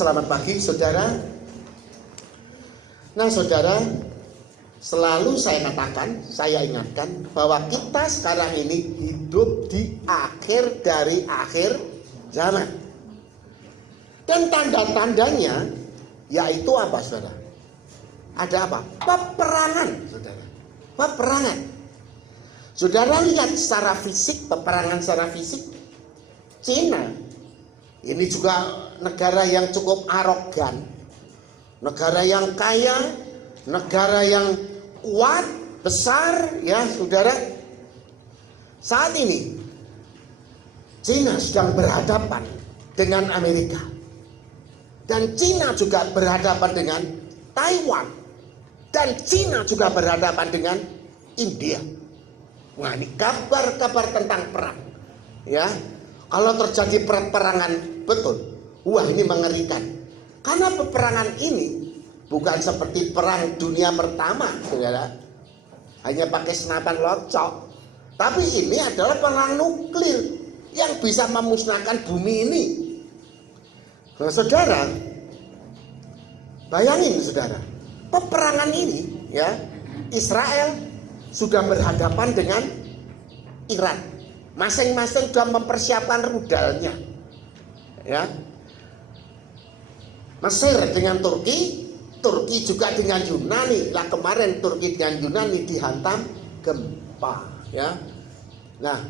selamat pagi saudara. Nah saudara, selalu saya katakan, saya ingatkan bahwa kita sekarang ini hidup di akhir dari akhir zaman. Dan tanda-tandanya yaitu apa saudara? Ada apa? Peperangan saudara. Peperangan. Saudara lihat secara fisik, peperangan secara fisik. Cina ini juga negara yang cukup arogan, negara yang kaya, negara yang kuat, besar, ya saudara. Saat ini Cina sedang berhadapan dengan Amerika, dan Cina juga berhadapan dengan Taiwan, dan Cina juga berhadapan dengan India. Wah, ini kabar-kabar tentang perang, ya. Kalau terjadi peperangan betul, wah ini mengerikan. Karena peperangan ini bukan seperti perang dunia pertama, saudara, hanya pakai senapan locok. Tapi ini adalah perang nuklir yang bisa memusnahkan bumi ini. Nah, saudara, bayangin saudara, peperangan ini, ya, Israel sudah berhadapan dengan Iran. Masing-masing sudah mempersiapkan rudalnya, ya. Mesir dengan Turki, Turki juga dengan Yunani. Lah kemarin Turki dengan Yunani dihantam gempa, ya. Nah,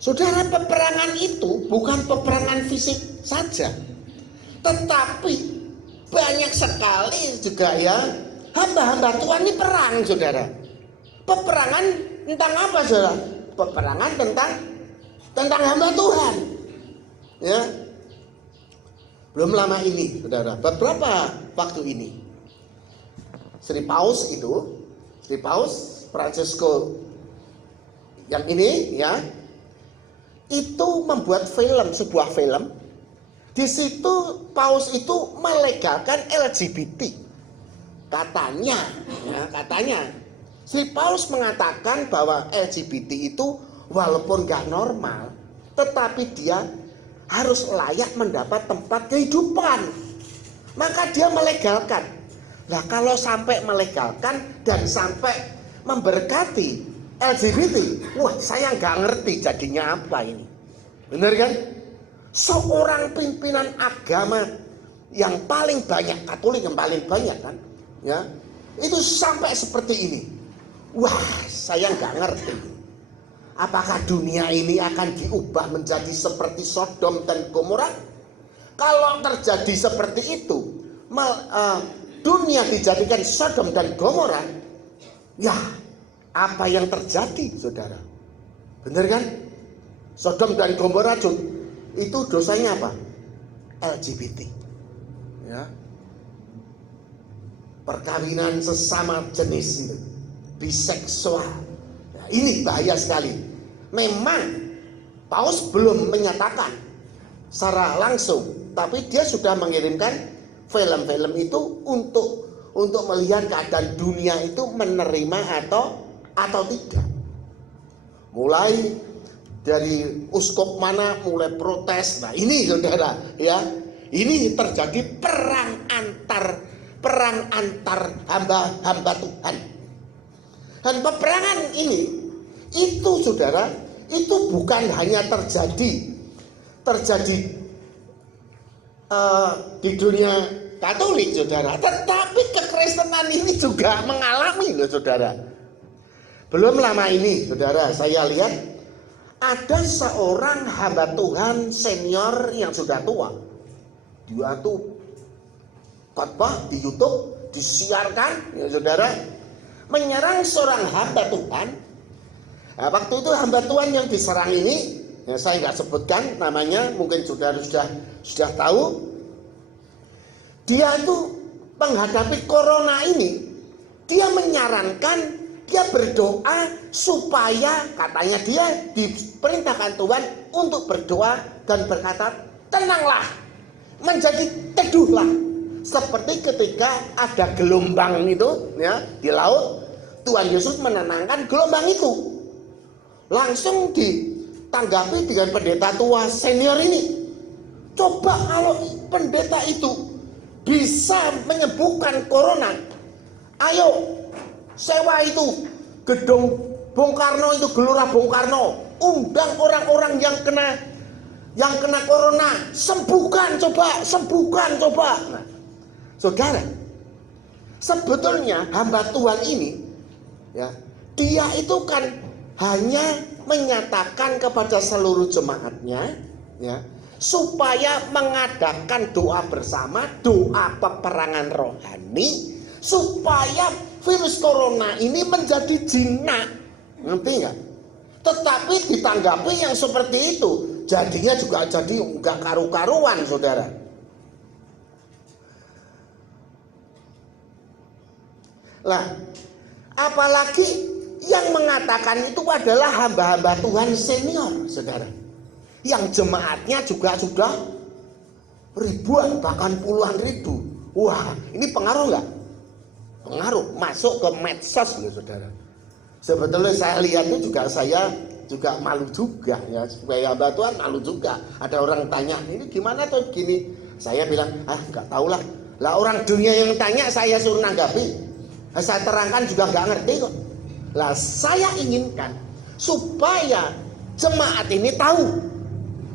saudara, peperangan itu bukan peperangan fisik saja, tetapi banyak sekali juga, ya, hamba-hamba Tuhan ini perang, saudara. Peperangan tentang apa, saudara? Peperangan tentang hamba Tuhan, ya. Belum lama ini, saudara, beberapa waktu ini, Sri Paus Francesco yang ini, ya, itu membuat sebuah film. Di situ Paus itu melegalkan LGBT, katanya, ya, katanya. Si Paulus mengatakan bahwa LGBT itu walaupun gak normal, tetapi dia harus layak mendapat tempat kehidupan. Maka dia melegalkan. Nah, kalau sampai melegalkan dan sampai memberkati LGBT, wah, saya gak ngerti jadinya apa ini. Benar kan? Seorang pimpinan agama yang paling banyak, Katolik yang paling banyak kan, ya, itu sampai seperti ini. Wah, saya nggak ngerti. Apakah dunia ini akan diubah menjadi seperti Sodom dan Gomora? Kalau terjadi seperti itu, dunia dijadikan Sodom dan Gomora, ya, apa yang terjadi, saudara? Bener kan? Sodom dan Gomora itu dosanya apa? LGBT, ya. Perkawinan sesama jenis itu, biseksual. Nah, ini bahaya sekali. Memang Paus belum menyatakan secara langsung, tapi dia sudah mengirimkan film-film itu untuk melihat keadaan dunia itu menerima atau tidak. Mulai dari uskup mana mulai protes. Nah, ini saudara, ya, ini terjadi perang antar hamba Tuhan. Dan peperangan ini, itu saudara, itu bukan hanya terjadi di dunia Katolik, saudara, tetapi kekristenan ini juga mengalami, loh, saudara. Belum lama ini, saudara, saya lihat ada seorang hamba Tuhan senior yang sudah tua. Dia tuh khotbah di YouTube, disiarkan, ya saudara, menyerang seorang hamba Tuhan. Nah, waktu itu hamba Tuhan yang diserang ini, ya, saya nggak sebutkan namanya, mungkin saudara sudah tahu. Dia itu menghadapi corona ini, dia menyarankan, dia berdoa supaya, katanya dia diperintahkan Tuhan untuk berdoa dan berkata, tenanglah, menjadi teduhlah. Seperti ketika ada gelombang itu, ya, di laut, Tuhan Yesus menenangkan gelombang itu. Langsung ditanggapi dengan pendeta tua senior ini. Coba kalau pendeta itu bisa menyembuhkan corona, ayo sewa itu gedung Bung Karno, itu Gelora Bung Karno, undang orang-orang yang kena corona, sembuhkan coba. Nah, saudara, sebetulnya hamba Tuhan ini, ya, dia itu kan hanya menyatakan kepada seluruh jemaatnya, ya, supaya mengadakan doa bersama, doa peperangan rohani, supaya virus corona ini menjadi jinak. Ngerti nggak? Tetapi ditanggapi yang seperti itu, jadinya juga jadi nggak karu-karuan, saudara. Lah, apalagi yang mengatakan itu adalah hamba-hamba Tuhan senior, saudara. Yang jemaatnya juga sudah ribuan, bahkan puluhan ribu. Wah, ini pengaruh nggak? Pengaruh, masuk ke medsos loh, saudara. Sebetulnya saya lihat itu saya juga malu juga, ya, sebagai hamba Tuhan malu juga. Ada orang tanya, ini gimana tuh gini? Saya bilang, nggak tahu lah. Lah orang dunia yang tanya saya suruh nanggapi, saya terangkan juga nggak ngerti kok. Lah saya inginkan supaya jemaat ini tahu,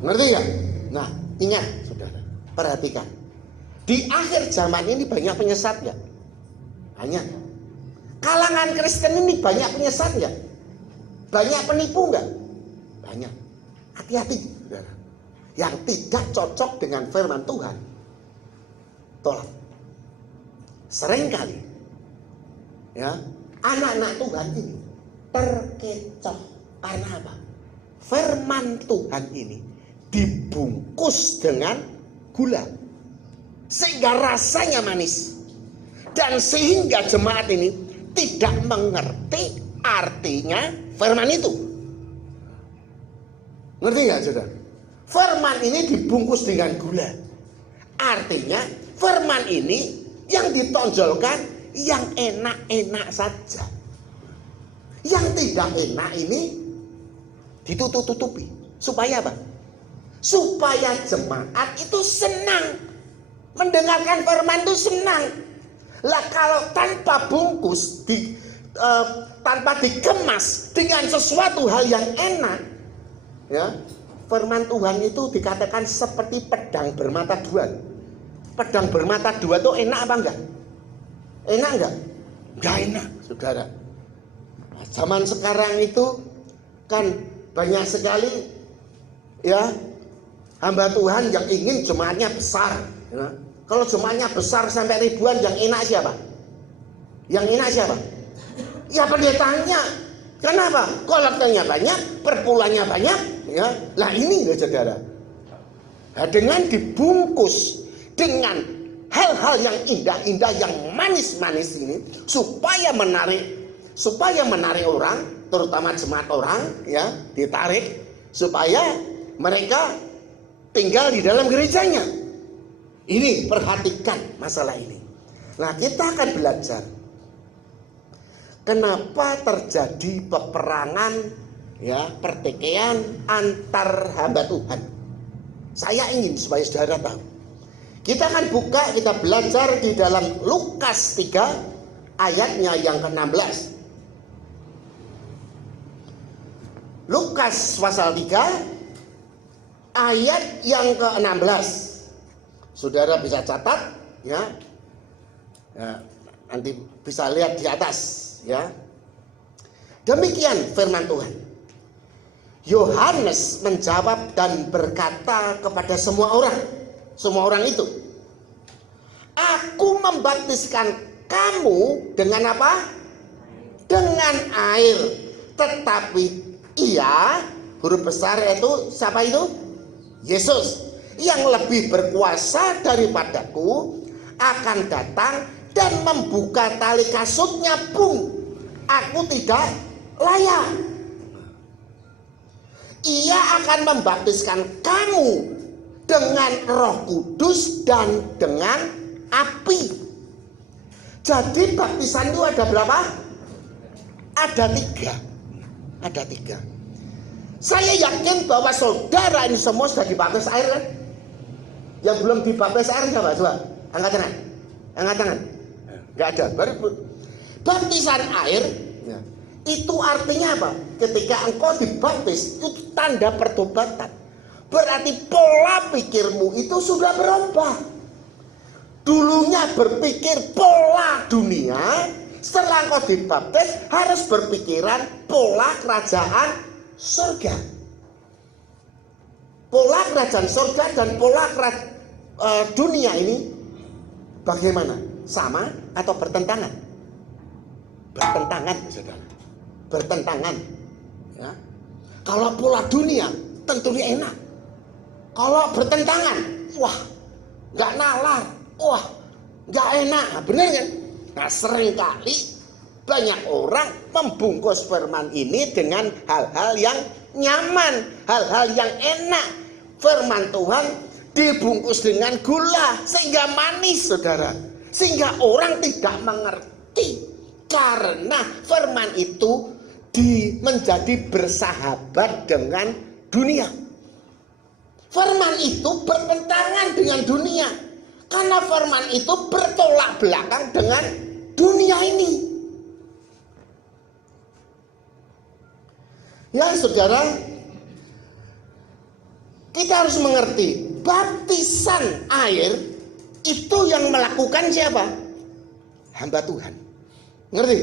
ngerti nggak? Nah, ingat saudara, perhatikan. Di akhir zaman ini banyak penyesat nggak? Banyak. Kalangan Kristen ini banyak penyesat nggak? Banyak penipu nggak? Banyak. Hati-hati, saudara. Yang tidak cocok dengan firman Tuhan, tolak. Seringkali, ya, anak-anak Tuhan ini terkecoh karena apa? Firman Tuhan ini dibungkus dengan gula sehingga rasanya manis, dan sehingga jemaat ini tidak mengerti artinya firman itu. Ngerti nggak, saudara? Firman ini dibungkus dengan gula, artinya firman ini yang ditonjolkan yang enak-enak saja. Yang tidak enak ini ditutup-tutupi. Supaya apa? Supaya jemaat itu senang. Mendengarkan firman itu senang. Lah kalau tanpa bungkus, tanpa dikemas dengan sesuatu hal yang enak, ya, firman Tuhan itu dikatakan seperti pedang bermata dua. Pedang bermata dua itu enak apa enggak? Enak enggak? Enggak enak, saudara. Nah, zaman sekarang itu kan banyak sekali, ya, hamba Tuhan yang ingin jemaatnya besar, ya. Kalau jemaatnya besar sampai ribuan, yang enak siapa? Yang enak siapa? Ya pendetanya. Kenapa? Kolektornya banyak, perpulangnya banyak, ya. Lah ini, ya, saudara. Nah, dengan dibungkus dengan hal-hal yang indah-indah, yang manis-manis ini, supaya menarik orang, terutama jemaat orang, ya, ditarik supaya mereka tinggal di dalam gerejanya. Ini, perhatikan masalah ini. Nah, kita akan belajar kenapa terjadi peperangan, ya, pertikaian antar hamba Tuhan. Saya ingin supaya saudara tahu. Kita akan buka, kita belajar di dalam Lukas 3 ayatnya yang ke-16. Lukas pasal 3 ayat yang ke-16. Saudara bisa catat, ya. Ya, nanti bisa lihat di atas, ya. Demikian firman Tuhan. Yohanes menjawab dan berkata kepada semua orang itu, aku membaptiskan kamu dengan apa? Dengan air. Tetapi ia, huruf besar itu siapa itu? Yesus, yang lebih berkuasa daripadaku akan datang dan membuka tali kasutnya pun aku tidak layak. Ia akan membaptiskan kamu dengan Roh Kudus dan dengan api. Jadi baptisan itu ada berapa? Ada 3. Ada 3. Saya yakin bahwa saudara ini semua sudah dibaptis air, kan? Yang belum dibaptis air siapa? Coba angkat tangan. Angkat tangan. Nggak ada. Baptisan air ya, itu artinya apa? Ketika engkau dibaptis itu tanda pertobatan. Berarti pola pikirmu itu sudah berubah. Dulunya berpikir pola dunia, setelah engkau dibaptis harus berpikiran pola kerajaan surga. Pola kerajaan surga dan pola dunia ini bagaimana? Sama atau bertentangan? Bertentangan, saudara. Bertentangan. Ya. Kalau pola dunia tentunya enak. Kalau bertentangan, wah, nggak nalar, wah, nggak enak. Nah, benar kan? Nah, seringkali banyak orang membungkus firman ini dengan hal-hal yang nyaman, hal-hal yang enak. Firman Tuhan dibungkus dengan gula sehingga manis, saudara, sehingga orang tidak mengerti. Karena firman itu menjadi bersahabat dengan dunia. Firman itu bertentangan dengan dunia, karena firman itu bertolak belakang dengan dunia ini. Ya saudara, kita harus mengerti, baptisan air itu yang melakukan siapa? Hamba Tuhan. Ngerti?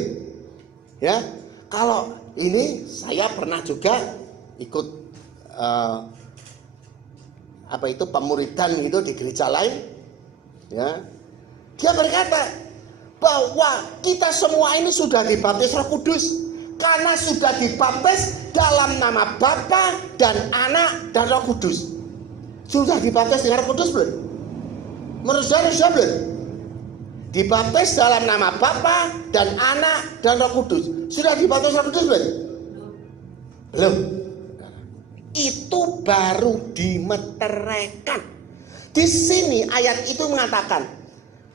Ya, kalau ini saya pernah juga ikut pemuridan gitu di gereja lain. Ya, dia berkata bahwa kita semua ini sudah dibaptis Roh Kudus karena sudah dibaptis dalam nama Bapa dan Anak dan Roh Kudus. Sudah dibaptis dengan Roh Kudus belum? Menurut saya sudah belum? Dibaptis dalam nama Bapa dan Anak dan Roh Kudus. Sudah dibaptis Roh Kudus belum? Belum. Itu baru dimeteraikan. Di sini ayat itu mengatakan,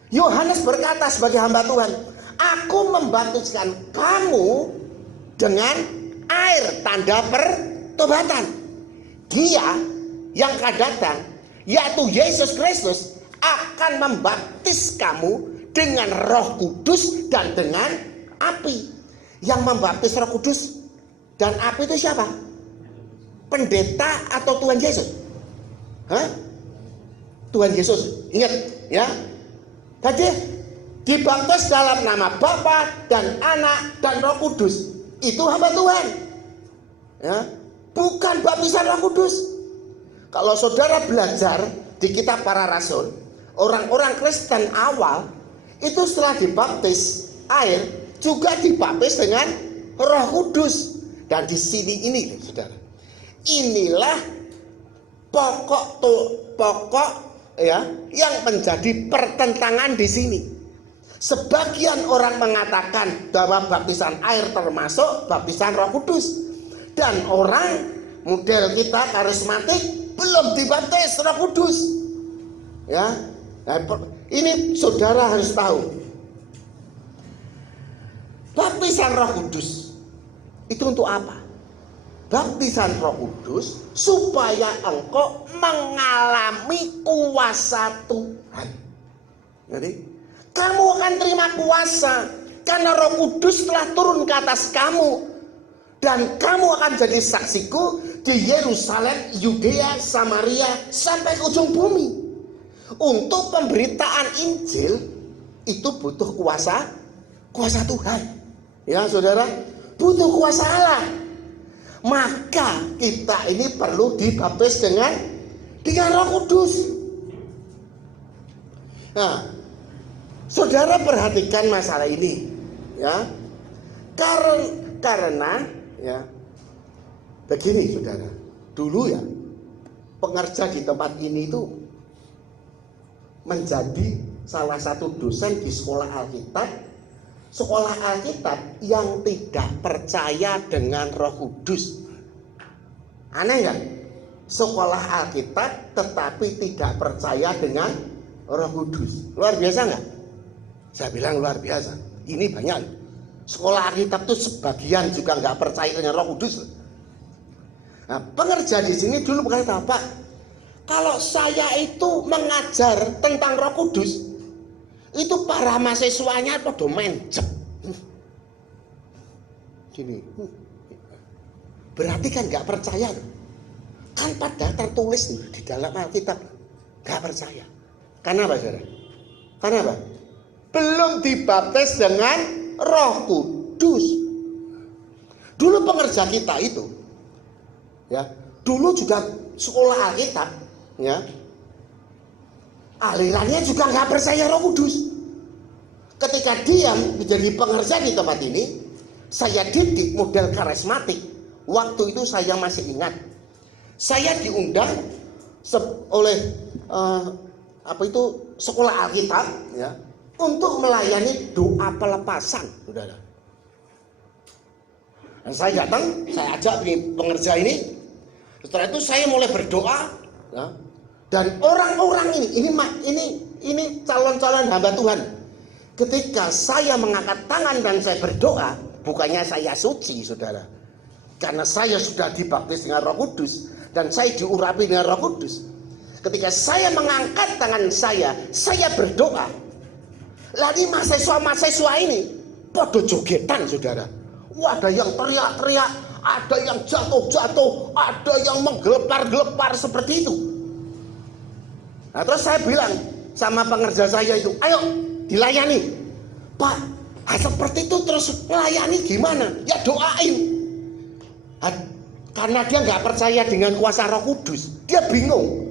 Yohanes berkata sebagai hamba Tuhan, aku membaptiskan kamu dengan air, tanda pertobatan. Dia yang akan datang, yaitu Yesus Kristus, akan membaptis kamu dengan Roh Kudus dan dengan api. Yang membaptis Roh Kudus dan api itu siapa? Pendeta atau Tuhan Yesus? Hah? Tuhan Yesus. Ingat ya. Tadi dibaptis dalam nama Bapa dan Anak dan Roh Kudus. Itu hamba Tuhan. Ya. Bukan baptisan Roh Kudus. Kalau saudara belajar di kitab para rasul, orang-orang Kristen awal itu setelah dibaptis air juga dibaptis dengan Roh Kudus. Dan di sini ini, saudara, inilah pokok ya yang menjadi pertentangan di sini. Sebagian orang mengatakan bahwa baptisan air termasuk baptisan Roh Kudus, dan orang model kita karismatik belum dibaptis Roh Kudus. Ya, nah, ini saudara harus tahu, baptisan Roh Kudus itu untuk apa? Baptisan Roh Kudus supaya engkau mengalami kuasa Tuhan. Jadi kamu akan terima kuasa karena Roh Kudus telah turun ke atas kamu, dan kamu akan jadi saksiku di Yerusalem, Yudea, Samaria sampai ke ujung bumi. Untuk pemberitaan Injil itu butuh kuasa Tuhan. Ya saudara, butuh kuasa Allah. Maka kita ini perlu dibaptis dengan Roh Kudus. Nah, saudara perhatikan masalah ini, ya. Karena ya begini saudara, dulu ya pengerja di tempat ini itu menjadi salah satu dosen di sekolah Alkitab yang tidak percaya dengan Roh Kudus. Aneh nggak? Sekolah Alkitab tetapi tidak percaya dengan Roh Kudus. Luar biasa nggak? Saya bilang luar biasa. Ini banyak. Sekolah Alkitab itu sebagian juga nggak percaya dengan Roh Kudus. Nah, pengerja di sini dulu berkata, Pak, kalau saya itu mengajar tentang Roh Kudus, Itu para mahasiswanya pada mencep. Gini. Berarti kan nggak percaya. Kan padahal tertulis nih di dalam Alkitab. Nggak percaya. Karena apa, saudara? Karena apa? Belum dibaptis dengan Roh Kudus. Dulu pengerja kita itu, ya, dulu juga sekolah Alkitab, ya, alirannya juga nggak percaya Roh Kudus. Ketika dia menjadi pengerja di tempat ini, saya didik model karismatik. Waktu itu saya masih ingat, saya diundang oleh sekolah Alkitab, ya, untuk melayani doa pelepasan, saudara. Dan saya datang, saya ajak pengerja ini. Setelah itu saya mulai berdoa, ya, dan orang-orang ini calon-calon hamba Tuhan. Ketika saya mengangkat tangan dan saya berdoa, bukannya saya suci, saudara, karena saya sudah dibaptis dengan Roh Kudus dan saya diurapi dengan Roh Kudus. Ketika saya mengangkat tangan saya berdoa. Lalu mahasiswa ini pada jogetan, saudara. Wah, ada yang teriak-teriak, ada yang jatuh-jatuh, ada yang menggelepar-gelepar seperti itu. Nah, terus saya bilang sama pengerja saya itu, ayo dilayani. Pak, seperti itu terus melayani gimana? Ya doain. Karena dia nggak percaya dengan kuasa Roh Kudus, dia bingung.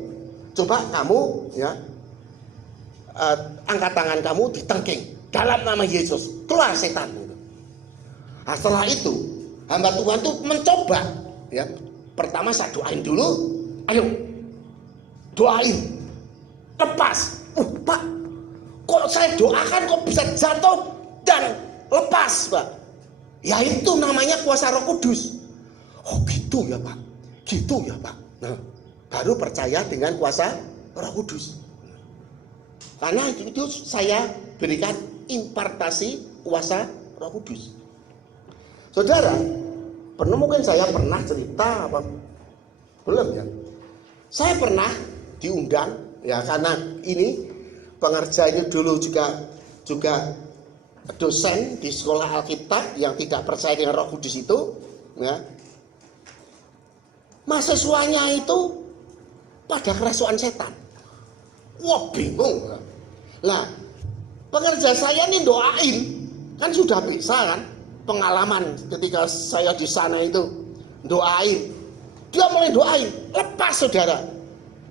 Coba kamu, ya, angkat tangan kamu ditengking dalam nama Yesus, keluar setan. Nah, setelah itu hamba Tuhan tuh mencoba, ya. Pertama saya doain dulu, ayo doain, lepas. Pak, kok saya doakan kok bisa jatuh dan lepas, Pak? Ya itu namanya kuasa Roh Kudus. Oh gitu ya, Pak, gitu ya, Pak. Nah, baru percaya dengan kuasa Roh Kudus. Karena itu saya berikan impartasi kuasa Roh Kudus. Saudara, mungkin saya pernah cerita apa belum, ya? Saya pernah diundang, ya, karena ini pengerja ini dulu juga dosen di sekolah Alkitab yang tidak percaya dengan Roh Kudus itu, ya. Mahasiswanya itu pada kerasukan setan. Wah, bingung. Lah, pengerja saya ini doain, kan sudah bisa kan? Pengalaman ketika saya di sana itu doain, dia mulai doain, lepas, saudara.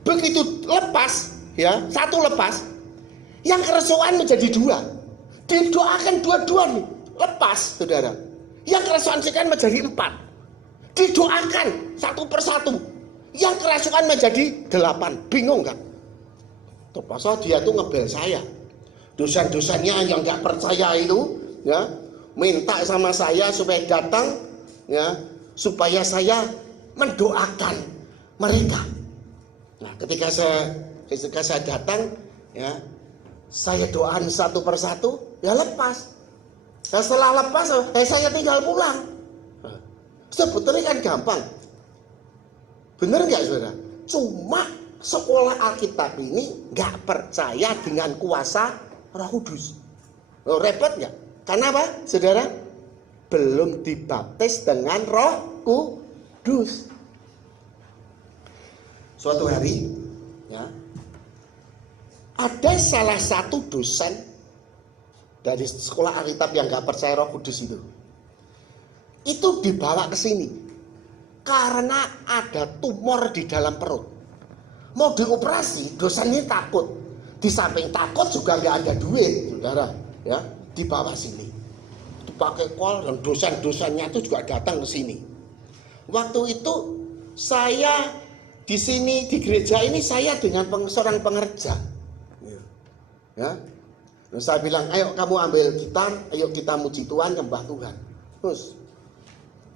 Begitu lepas, ya, satu lepas, yang kerasukan menjadi dua, didoakan dua-dua nih, lepas, saudara. Yang kerasukan setan menjadi 4, didoakan satu persatu, yang kerasukan menjadi 8. Bingung kan? Terpaksa dia tuh ngebel saya, dosen-dosennya yang nggak percaya itu, ya, minta sama saya supaya datang, ya, supaya saya mendoakan mereka. Nah, ketika saya datang, ya, saya doakan satu persatu, ya lepas. Nah, setelah lepas, saya tinggal pulang. Nah, sebetulnya kan gampang, bener nggak, saudara? Cuma sekolah Alkitab ini nggak percaya dengan kuasa Roh Kudus. Loh, repot nggak? Karena apa, saudara? Belum dibaptis dengan Roh Kudus. Suatu hari, ya, ada salah satu dosen dari sekolah Alkitab yang nggak percaya Roh Kudus itu dibawa ke sini karena ada tumor di dalam perut. Mau dioperasi, dosen ini takut. Di samping takut juga nggak ada duit, saudara, ya. Dibawa sini, itu pakai kol, dan dosen-dosennya itu juga datang ke sini. Waktu itu saya di sini di gereja ini saya dengan seorang pengerja, ya. Dan saya bilang, ayo kamu ambil gitar, ayo kita muji Tuhan, nyembah Tuhan. Terus,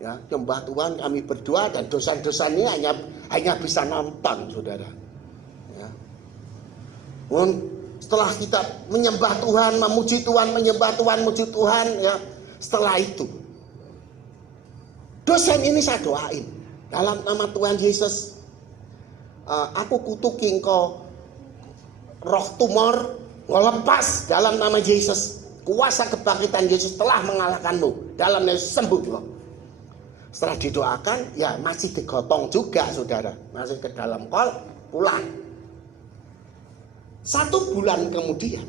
ya, nyembah Tuhan, kami berdoa, dan dosen-dosen ini hanya bisa nonton, saudara. Ya. Setelah kita menyembah Tuhan, memuji Tuhan, menyembah Tuhan, memuji Tuhan, ya, setelah itu dosen ini saya doain dalam nama Tuhan Yesus, aku kutuki engkau roh tumor Lepas dalam nama Yesus. Kuasa kebangkitan Yesus telah mengalahkanmu. Dalam Yesus sembuh loh. Setelah didoakan, ya masih digotong juga saudara. Masih ke dalam kol, pulang. 1 bulan kemudian,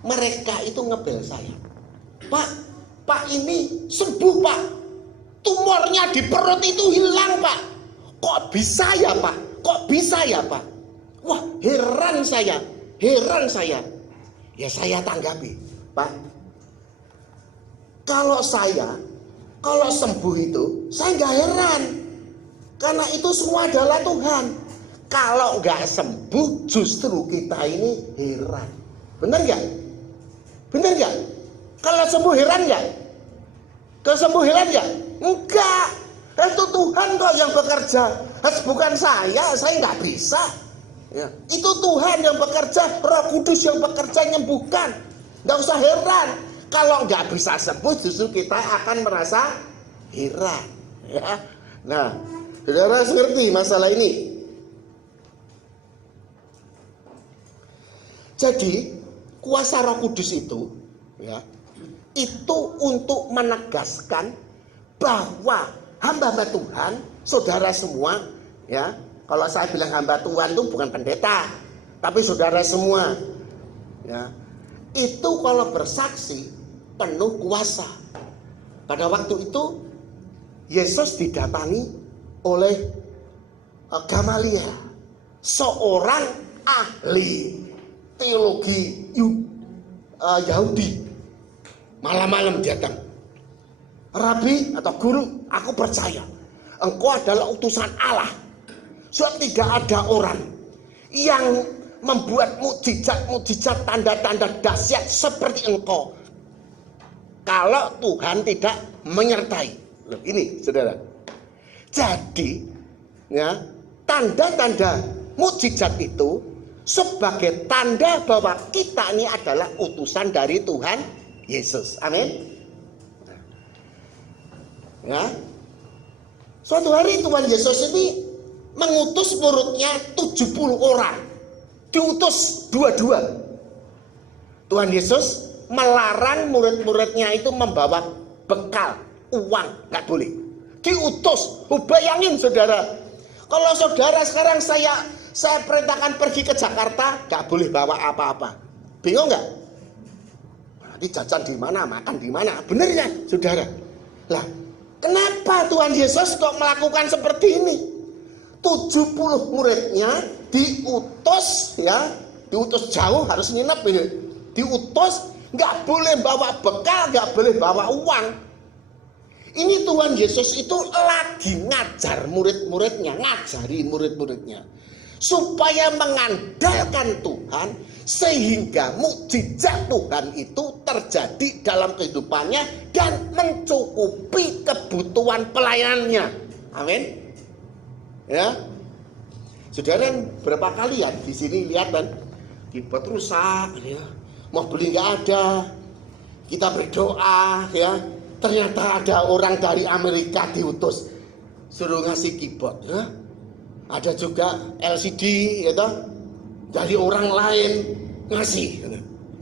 mereka itu ngebel saya. Pak ini sembuh Pak. Tumornya di perut itu hilang Pak. Kok bisa ya Pak? Kok bisa ya Pak? Wah, heran saya. Ya saya tanggapi, Pak, kalau sembuh itu saya nggak heran, karena itu semua adalah Tuhan. Kalau nggak sembuh justru kita ini heran. Benar nggak? Kalau sembuh heran nggak? Enggak. Itu Tuhan kok yang bekerja. Bukan saya nggak bisa. Ya. Itu Tuhan yang bekerja, Roh Kudus yang bekerja menyembuhkan. Nggak usah heran. Kalau nggak bisa sembuh, justru kita akan merasa heran. Ya. Nah, saudara ngerti masalah ini. Jadi kuasa Roh Kudus itu, ya, itu untuk menegaskan bahwa hamba-hamba Tuhan, saudara semua, ya. Kalau saya bilang hamba Tuhan itu bukan pendeta, tapi saudara semua, ya, itu kalau bersaksi penuh kuasa. Pada waktu itu Yesus didatangi oleh Gamaliel, seorang ahli teologi Yahudi. Malam-malam datang, Rabi atau guru, aku percaya engkau adalah utusan Allah. Sebab tidak ada orang yang membuat mukjizat, tanda-tanda dahsyat seperti engkau kalau Tuhan tidak menyertai. Loh, ini saudara. Jadi, ya, tanda-tanda mukjizat itu sebagai tanda bahwa kita ini adalah utusan dari Tuhan Yesus. Amin. Ya. Suatu hari Tuhan Yesus ini mengutus muridnya 70 orang. Diutus dua-dua. Tuhan Yesus melarang murid-muridnya itu membawa bekal, uang, nggak boleh. Diutus. Bayangin saudara, kalau saudara sekarang saya perintahkan pergi ke Jakarta, nggak boleh bawa apa-apa. Bingung nggak? Nanti jajan di mana, makan di mana? Bener ya saudara? Lah, kenapa Tuhan Yesus kok melakukan seperti ini? 70 muridnya diutus, ya, diutus jauh, harus nginep ini. Diutus, nggak boleh bawa bekal, nggak boleh bawa uang. Ini Tuhan Yesus itu lagi ngajar murid-muridnya, ngajari murid-muridnya supaya mengandalkan Tuhan, sehingga mukjizat Tuhan itu terjadi dalam kehidupannya dan mencukupi kebutuhan pelayanannya. Amin. Ya, saudara, berapa kali ya di sini lihat kan, keyboard rusak, ya, mau beli nggak ada, kita berdoa, ya, ternyata ada orang dari Amerika diutus suruh ngasih keyboard, ya. Ada juga LCD, ya toh, dari orang lain ngasih.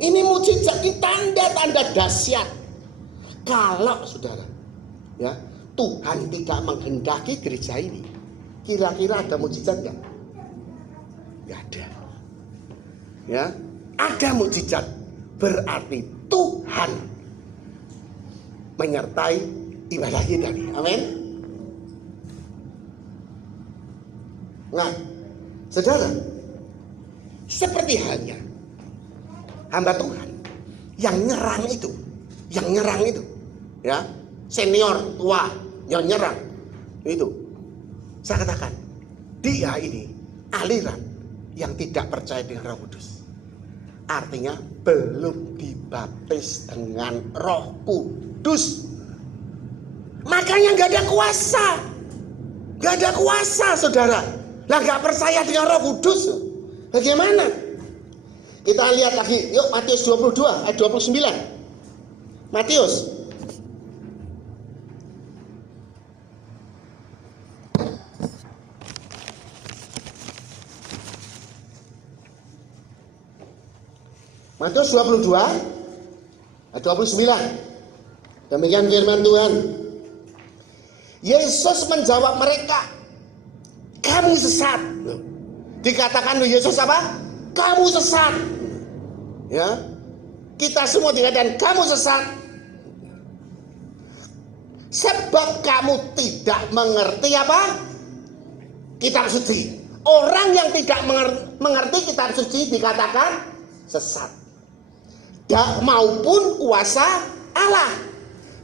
Ini mukjizat, ini tanda-tanda dahsyat. Kalau saudara, ya, Tuhan tidak menghendaki gereja ini, kira-kira ada mukjizat nggak? Nggak ada. Ya, ada mukjizat, berarti Tuhan menyertai ibadah kita nih. Amin. Nah, saudara, seperti halnya hamba Tuhan yang nyerang itu, ya, senior tua yang nyerang itu, saya katakan dia ini aliran yang tidak percaya dengan Roh Kudus. Artinya belum dibaptis dengan Roh Kudus. Makanya nggak ada kuasa, saudara. Lah nggak percaya dengan Roh Kudus. Bagaimana? Kita lihat lagi, yuk, Matius 22 ayat 29. Matius. Matius 22 ayat 29. Demikian firman Tuhan. Yesus menjawab mereka, kamu sesat. Dikatakan oleh Yesus apa? Kamu sesat. Ya. Kita semua dikatakan kamu sesat. Sebab kamu tidak mengerti apa? Kitab suci. Orang yang tidak mengerti kitab suci dikatakan sesat. Maupun kuasa Allah.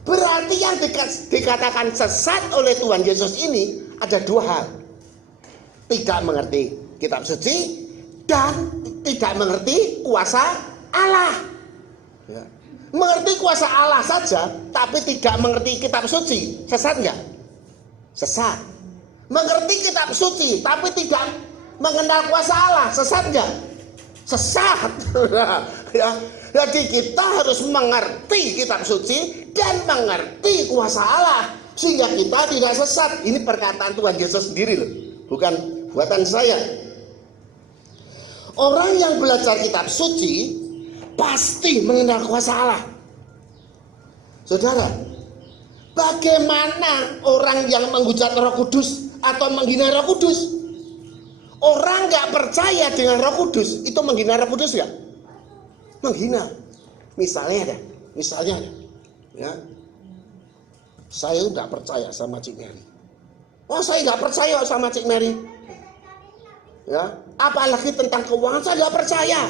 Berarti yang dikatakan sesat oleh Tuhan Yesus ini ada dua hal. Tidak mengerti kitab suci dan tidak mengerti kuasa Allah. Ya. Mengerti kuasa Allah saja tapi tidak mengerti kitab suci, sesat enggak? Sesat. Mengerti kitab suci tapi tidak mengenal kuasa Allah, sesat enggak? Sesat. Ya. Jadi kita harus mengerti kitab suci dan mengerti kuasa Allah sehingga kita tidak sesat. Ini perkataan Tuhan Yesus sendiri loh, bukan buatan saya. Orang yang belajar kitab suci pasti mengenal kuasa Allah. Saudara, bagaimana orang yang menghujat Roh Kudus atau menghina Roh Kudus? Orang nggak percaya dengan Roh Kudus itu menghina Roh Kudus nggak? Menghina. Misalnya ada, ya. Saya nggak percaya sama Cik Mary. Oh, saya nggak percaya sama Cik Mary. Ya, apalagi tentang keuangan saya nggak percaya.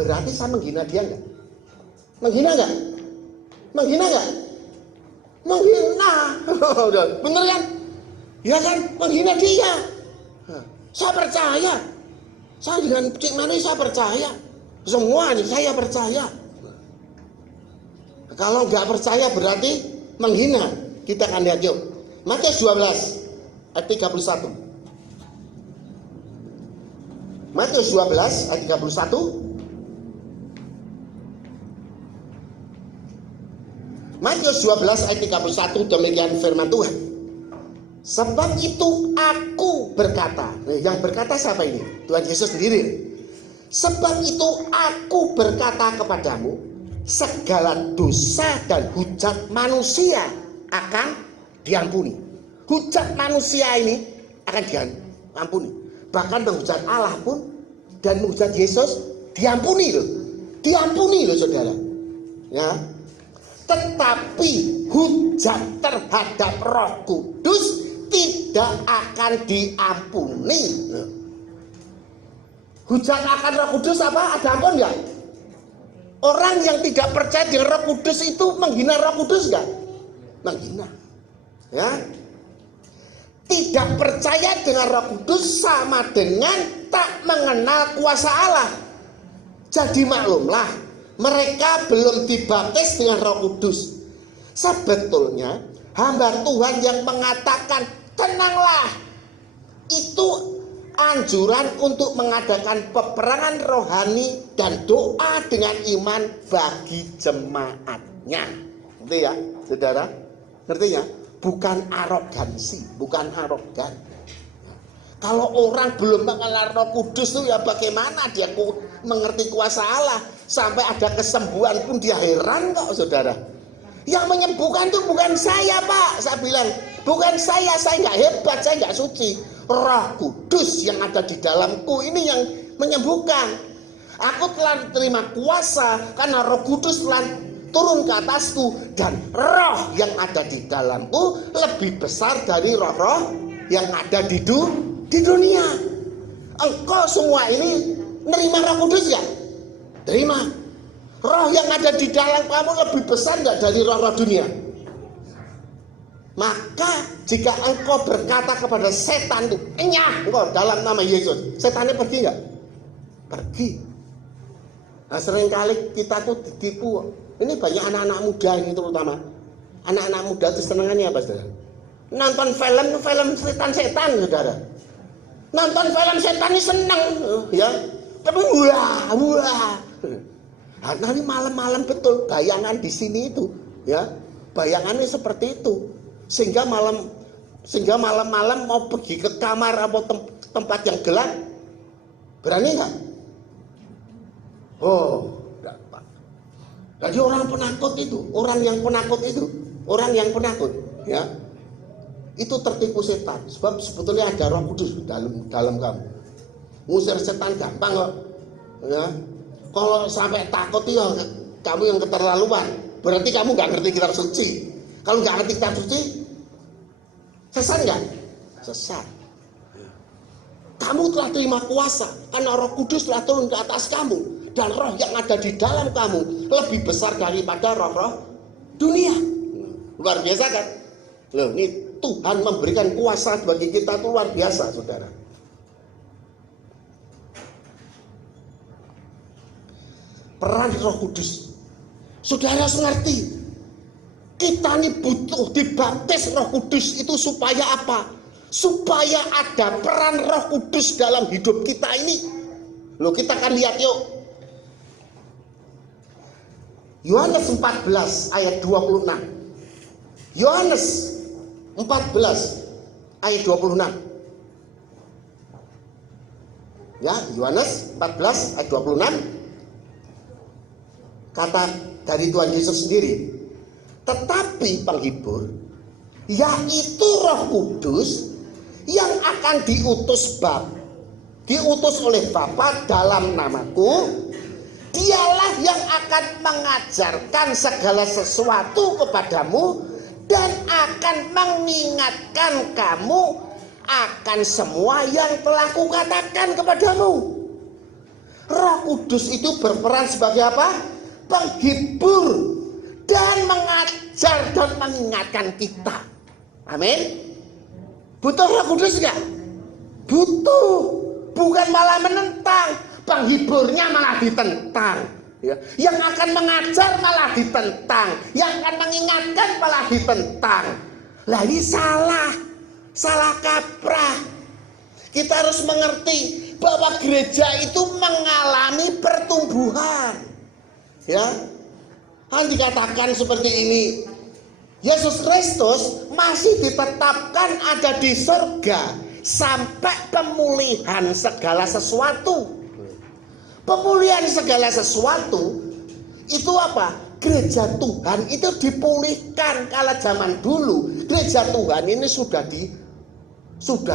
Berarti saya menghina dia nggak? Menghina nggak? Menghina nggak? Menghina. Bener kan? Ya kan? Menghina dia. Saya percaya. Saya dengan Cik Mary saya percaya. Semuanya saya percaya. Kalau nggak percaya berarti menghina. Kita akan lihat yuk. Matius 12 ayat 31. Matius 12 ayat 31. Matius 12 ayat 31 demikian firman Tuhan. Sebab itu aku berkata. Yang berkata siapa ini? Tuhan Yesus sendiri. Sebab itu aku berkata kepadamu, segala dosa dan hujat manusia akan diampuni. Hujat manusia ini akan diampuni. Bahkan menghujat Allah pun dan menghujat Yesus diampuni loh. Diampuni loh saudara. Ya. Tetapi hujat terhadap Roh Kudus tidak akan diampuni. Hujat akan Roh Kudus apa? Ada ampun nggak? Orang yang tidak percaya dengan Roh Kudus itu menghina Roh Kudus nggak? Menghina. Ya. Tidak percaya dengan Roh Kudus sama dengan tak mengenal kuasa Allah. Jadi maklumlah, mereka belum dibaptis dengan Roh Kudus. Sebetulnya hamba Tuhan yang mengatakan tenanglah itu anjuran untuk mengadakan peperangan rohani dan doa dengan iman bagi jemaatnya. Ngerti ya, saudara? Ngerti ya? Bukan arogansi, bukan arogan. Kalau orang belum mengenal Roh Kudus itu ya bagaimana dia mengerti kuasa Allah? Sampai ada kesembuhan pun dia heran kok, saudara. Yang menyembuhkan itu bukan saya, Pak. Saya bilang, bukan saya nggak hebat, saya nggak suci. Roh Kudus yang ada di dalamku ini yang menyembuhkan. Aku telah terima kuasa karena Roh Kudus telah turun ke atasku, dan roh yang ada di dalamku lebih besar dari roh-roh yang ada di dunia. Engkau semua ini nerima Roh Kudus ya? Terima. Roh yang ada di dalam kamu lebih besar nggak dari roh-roh dunia? Maka jika engkau berkata kepada setan itu, enyah engkau dalam nama Yesus, setannya pergi nggak? Pergi. Nah, seringkali kita tuh ditipu. Ini banyak anak-anak muda ini terutama. Anak-anak muda itu senangannya apa, saudara? Nonton film setan-setan, saudara. Nonton film setan ini senang, ya. Tapi wah. Nah, nanti malam-malam betul bayangan di sini itu, ya. Bayangannya seperti itu. Sehingga malam-malam mau pergi ke kamar atau tempat yang gelap, berani nggak? Oh, dapat. Jadi orang penakut itu, orang yang penakut, ya, itu tertipu setan. Sebab sebetulnya ada Roh Kudus dalam kamu. Ngusir setan gampang kok, ya. Kalau sampai takut itu kamu yang keterlaluan. Berarti kamu nggak ngerti kitab suci. Kalau nggak ngerti kitab suci, sesat nggak? Sesat. Kamu telah terima kuasa karena Roh Kudus telah turun ke atas kamu. Dan roh yang ada di dalam kamu lebih besar daripada roh-roh dunia. Luar biasa kan? Loh, ini Tuhan memberikan kuasa bagi kita itu luar biasa, saudara. Peran Roh Kudus. Saudara harus ngerti. Kita ini butuh dibaptis Roh Kudus itu supaya apa? Supaya ada peran Roh Kudus dalam hidup kita ini. Loh, kita akan lihat yuk. Yohanes 14 ayat 26. Yohanes 14 ayat 26. Ya, Yohanes 14 ayat 26. Kata dari Tuhan Yesus sendiri. Tetapi penghibur, yaitu Roh Kudus yang akan diutus oleh Bapa dalam namaku, Dialah yang akan mengajarkan segala sesuatu kepadamu dan akan mengingatkan kamu akan semua yang telah kukatakan kepadamu. Roh Kudus itu berperan sebagai apa? Penghibur dan mengajar dan mengingatkan kita. Amin. Butuh Roh Kudus enggak? Butuh. Bukan malah menentang. Penghiburnya malah ditentang, ya. Yang akan mengajar malah ditentang, yang akan mengingatkan malah ditentang. Lah ini salah kaprah. Kita harus mengerti bahwa gereja itu mengalami pertumbuhan, ya. Kan dikatakan seperti ini, Yesus Kristus masih ditetapkan ada di surga sampai pemulihan segala sesuatu. Pemulihan segala sesuatu itu apa? Gereja Tuhan itu dipulihkan. Kala zaman dulu gereja Tuhan ini sudah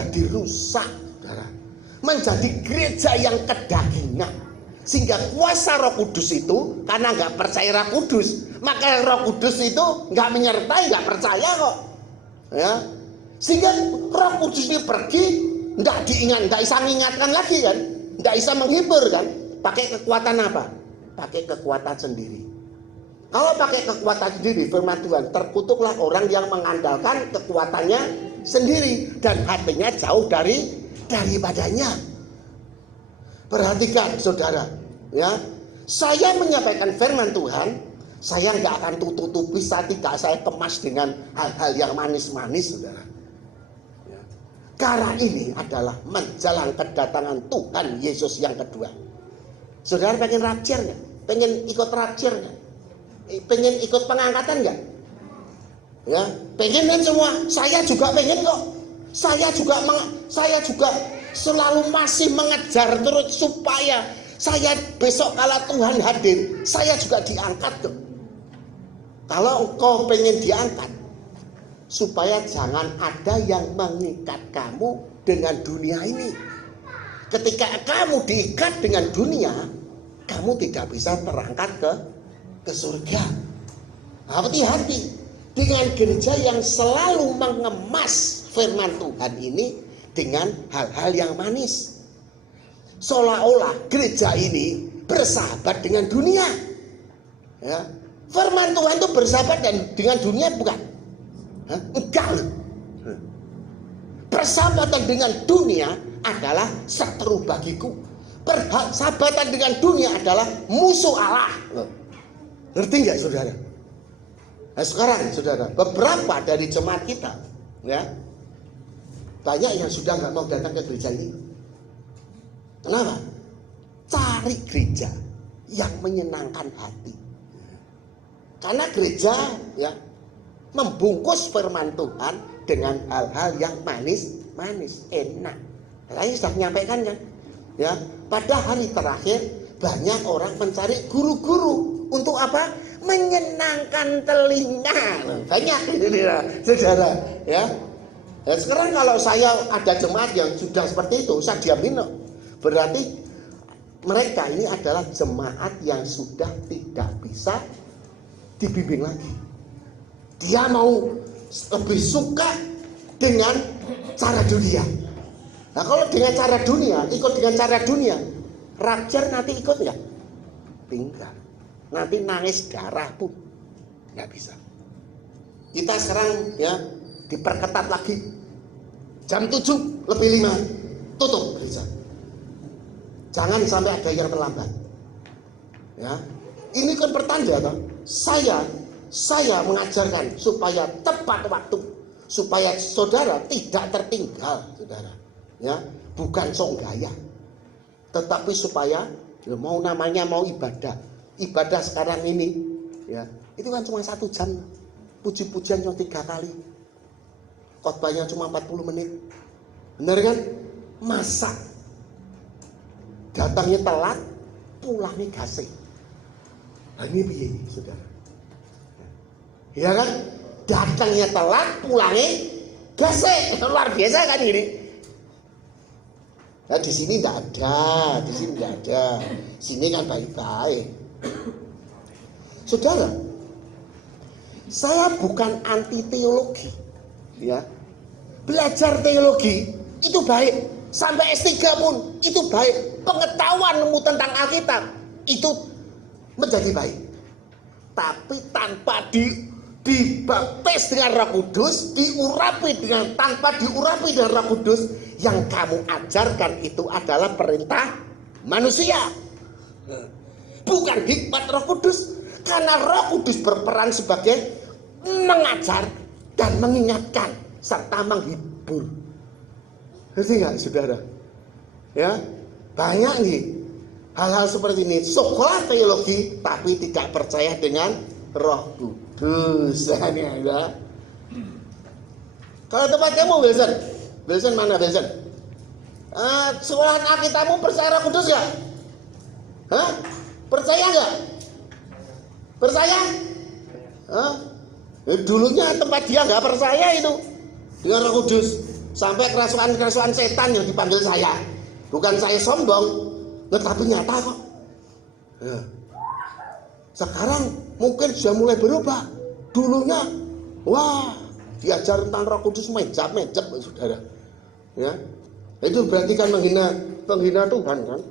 dirusak, saudara. Menjadi gereja yang kedagingan. Sehingga kuasa Roh Kudus itu, karena nggak percaya Roh Kudus, maka Roh Kudus itu nggak menyertai, nggak percaya kok, ya. Sehingga Roh Kudus ini pergi, nggak bisa mengingatkan lagi kan, nggak bisa menghibur kan. Pakai kekuatan apa? Pakai kekuatan sendiri. Kalau pakai kekuatan sendiri, firman Tuhan, terkutuklah orang yang mengandalkan kekuatannya sendiri dan hatinya jauh daripadanya. Perhatikan, saudara, ya. Saya menyampaikan firman Tuhan, saya nggak akan tutupi, tidak saya kemas dengan hal-hal yang manis-manis, saudara. Ya. Karena ini adalah menjelang kedatangan Tuhan Yesus yang kedua. Saudara pengen rapture nggak? Pengen ikut rapture nggak? Pengen ikut pengangkatan nggak? Ya, pengen kan semua. Saya juga pengen kok. Saya juga selalu masih mengejar terus supaya saya besok kala Tuhan hadir, saya juga diangkat tuh. Kalau engkau pengen diangkat, supaya jangan ada yang mengikat kamu dengan dunia ini. Ketika kamu diikat dengan dunia, kamu tidak bisa terangkat ke surga. Hati-hati dengan gereja yang selalu mengemas firman Tuhan ini dengan hal-hal yang manis. Seolah-olah gereja ini bersahabat dengan dunia. Ya. Firman Tuhan itu bersahabat dengan dunia bukan? Enggak. Persahabatan dengan dunia adalah seteru bagiku. Persahabatan dengan dunia adalah musuh Allah. Ngerti nggak, saudara? Nah, sekarang, saudara, beberapa dari jemaat kita, ya, banyak yang sudah nggak mau datang ke gereja ini. Kenapa? Cari gereja yang menyenangkan hati. Karena gereja, ya, membungkus firman Tuhan dengan hal-hal yang manis, enak. Saya sudah menyampaikan kan, ya, pada hari terakhir banyak orang mencari guru-guru untuk apa? Menyenangkan telinga. Banyak ini saudara, ya. Dan sekarang kalau saya ada jemaat yang sudah seperti itu, saya diamin. Berarti mereka ini adalah jemaat yang sudah tidak bisa dibimbing lagi. Dia mau lebih suka dengan cara dunia. Nah kalau dengan cara dunia, ikut dengan cara dunia, rajar nanti ikut nggak? Tinggal. Nanti nangis darah pun nggak bisa. Kita sekarang ya diperketat lagi. Jam 7 lebih 5 tutup gereja. Jangan sampai ada yang terlambat. Ya, ini kan pertanda toh. Saya mengajarkan supaya tepat waktu, supaya saudara tidak tertinggal, saudara. Ya, bukan sok gaya, tetapi supaya ya, mau namanya mau ibadah sekarang ini, ya itu kan cuma 1 jam, puji-pujian cuma 3 kali, khotbahnya cuma 40 menit, benar kan? Masa datangnya telat, pulangnya gasih. Nah ini piye, saudara? Ya kan? Datangnya telat, pulangnya gasih. Luar biasa kan ini? Nah di sini tidak ada, di sini tidak ada. Sini kan baik-baik. Saudara, saya bukan anti teologi, ya. Belajar teologi itu baik, sampai S3 pun itu baik. Pengetahuanmu tentang Alkitab itu menjadi baik. Tapi tanpa dibaptis dengan Roh Kudus, tanpa diurapi dengan Roh Kudus, yang kamu ajarkan itu adalah perintah manusia, bukan hikmat Roh Kudus. Karena Roh Kudus berperan sebagai mengajar dan mengingatkan serta menghibur. Ngerti nggak, saudara? Ya, banyak nih hal-hal seperti ini. Sekolah teologi tapi tidak percaya dengan Roh Kudus. Ya. Kalau tempat kamu Wilson mana Wilson? Sekolahan Alkitabmu percaya Roh Kudus ya? Hah? Percaya nggak? Percaya? Dulunya tempat dia nggak percaya itu dengan Roh Kudus, sampai kerasuan setan yang dipanggil saya. Bukan saya sombong, tetapi nyata kok. Ya. Sekarang mungkin sudah mulai berubah. Dulunya, wah, diajar tentang Roh Kudus mejap, saudara. Ya, itu berarti kan menghina Tuhan kan?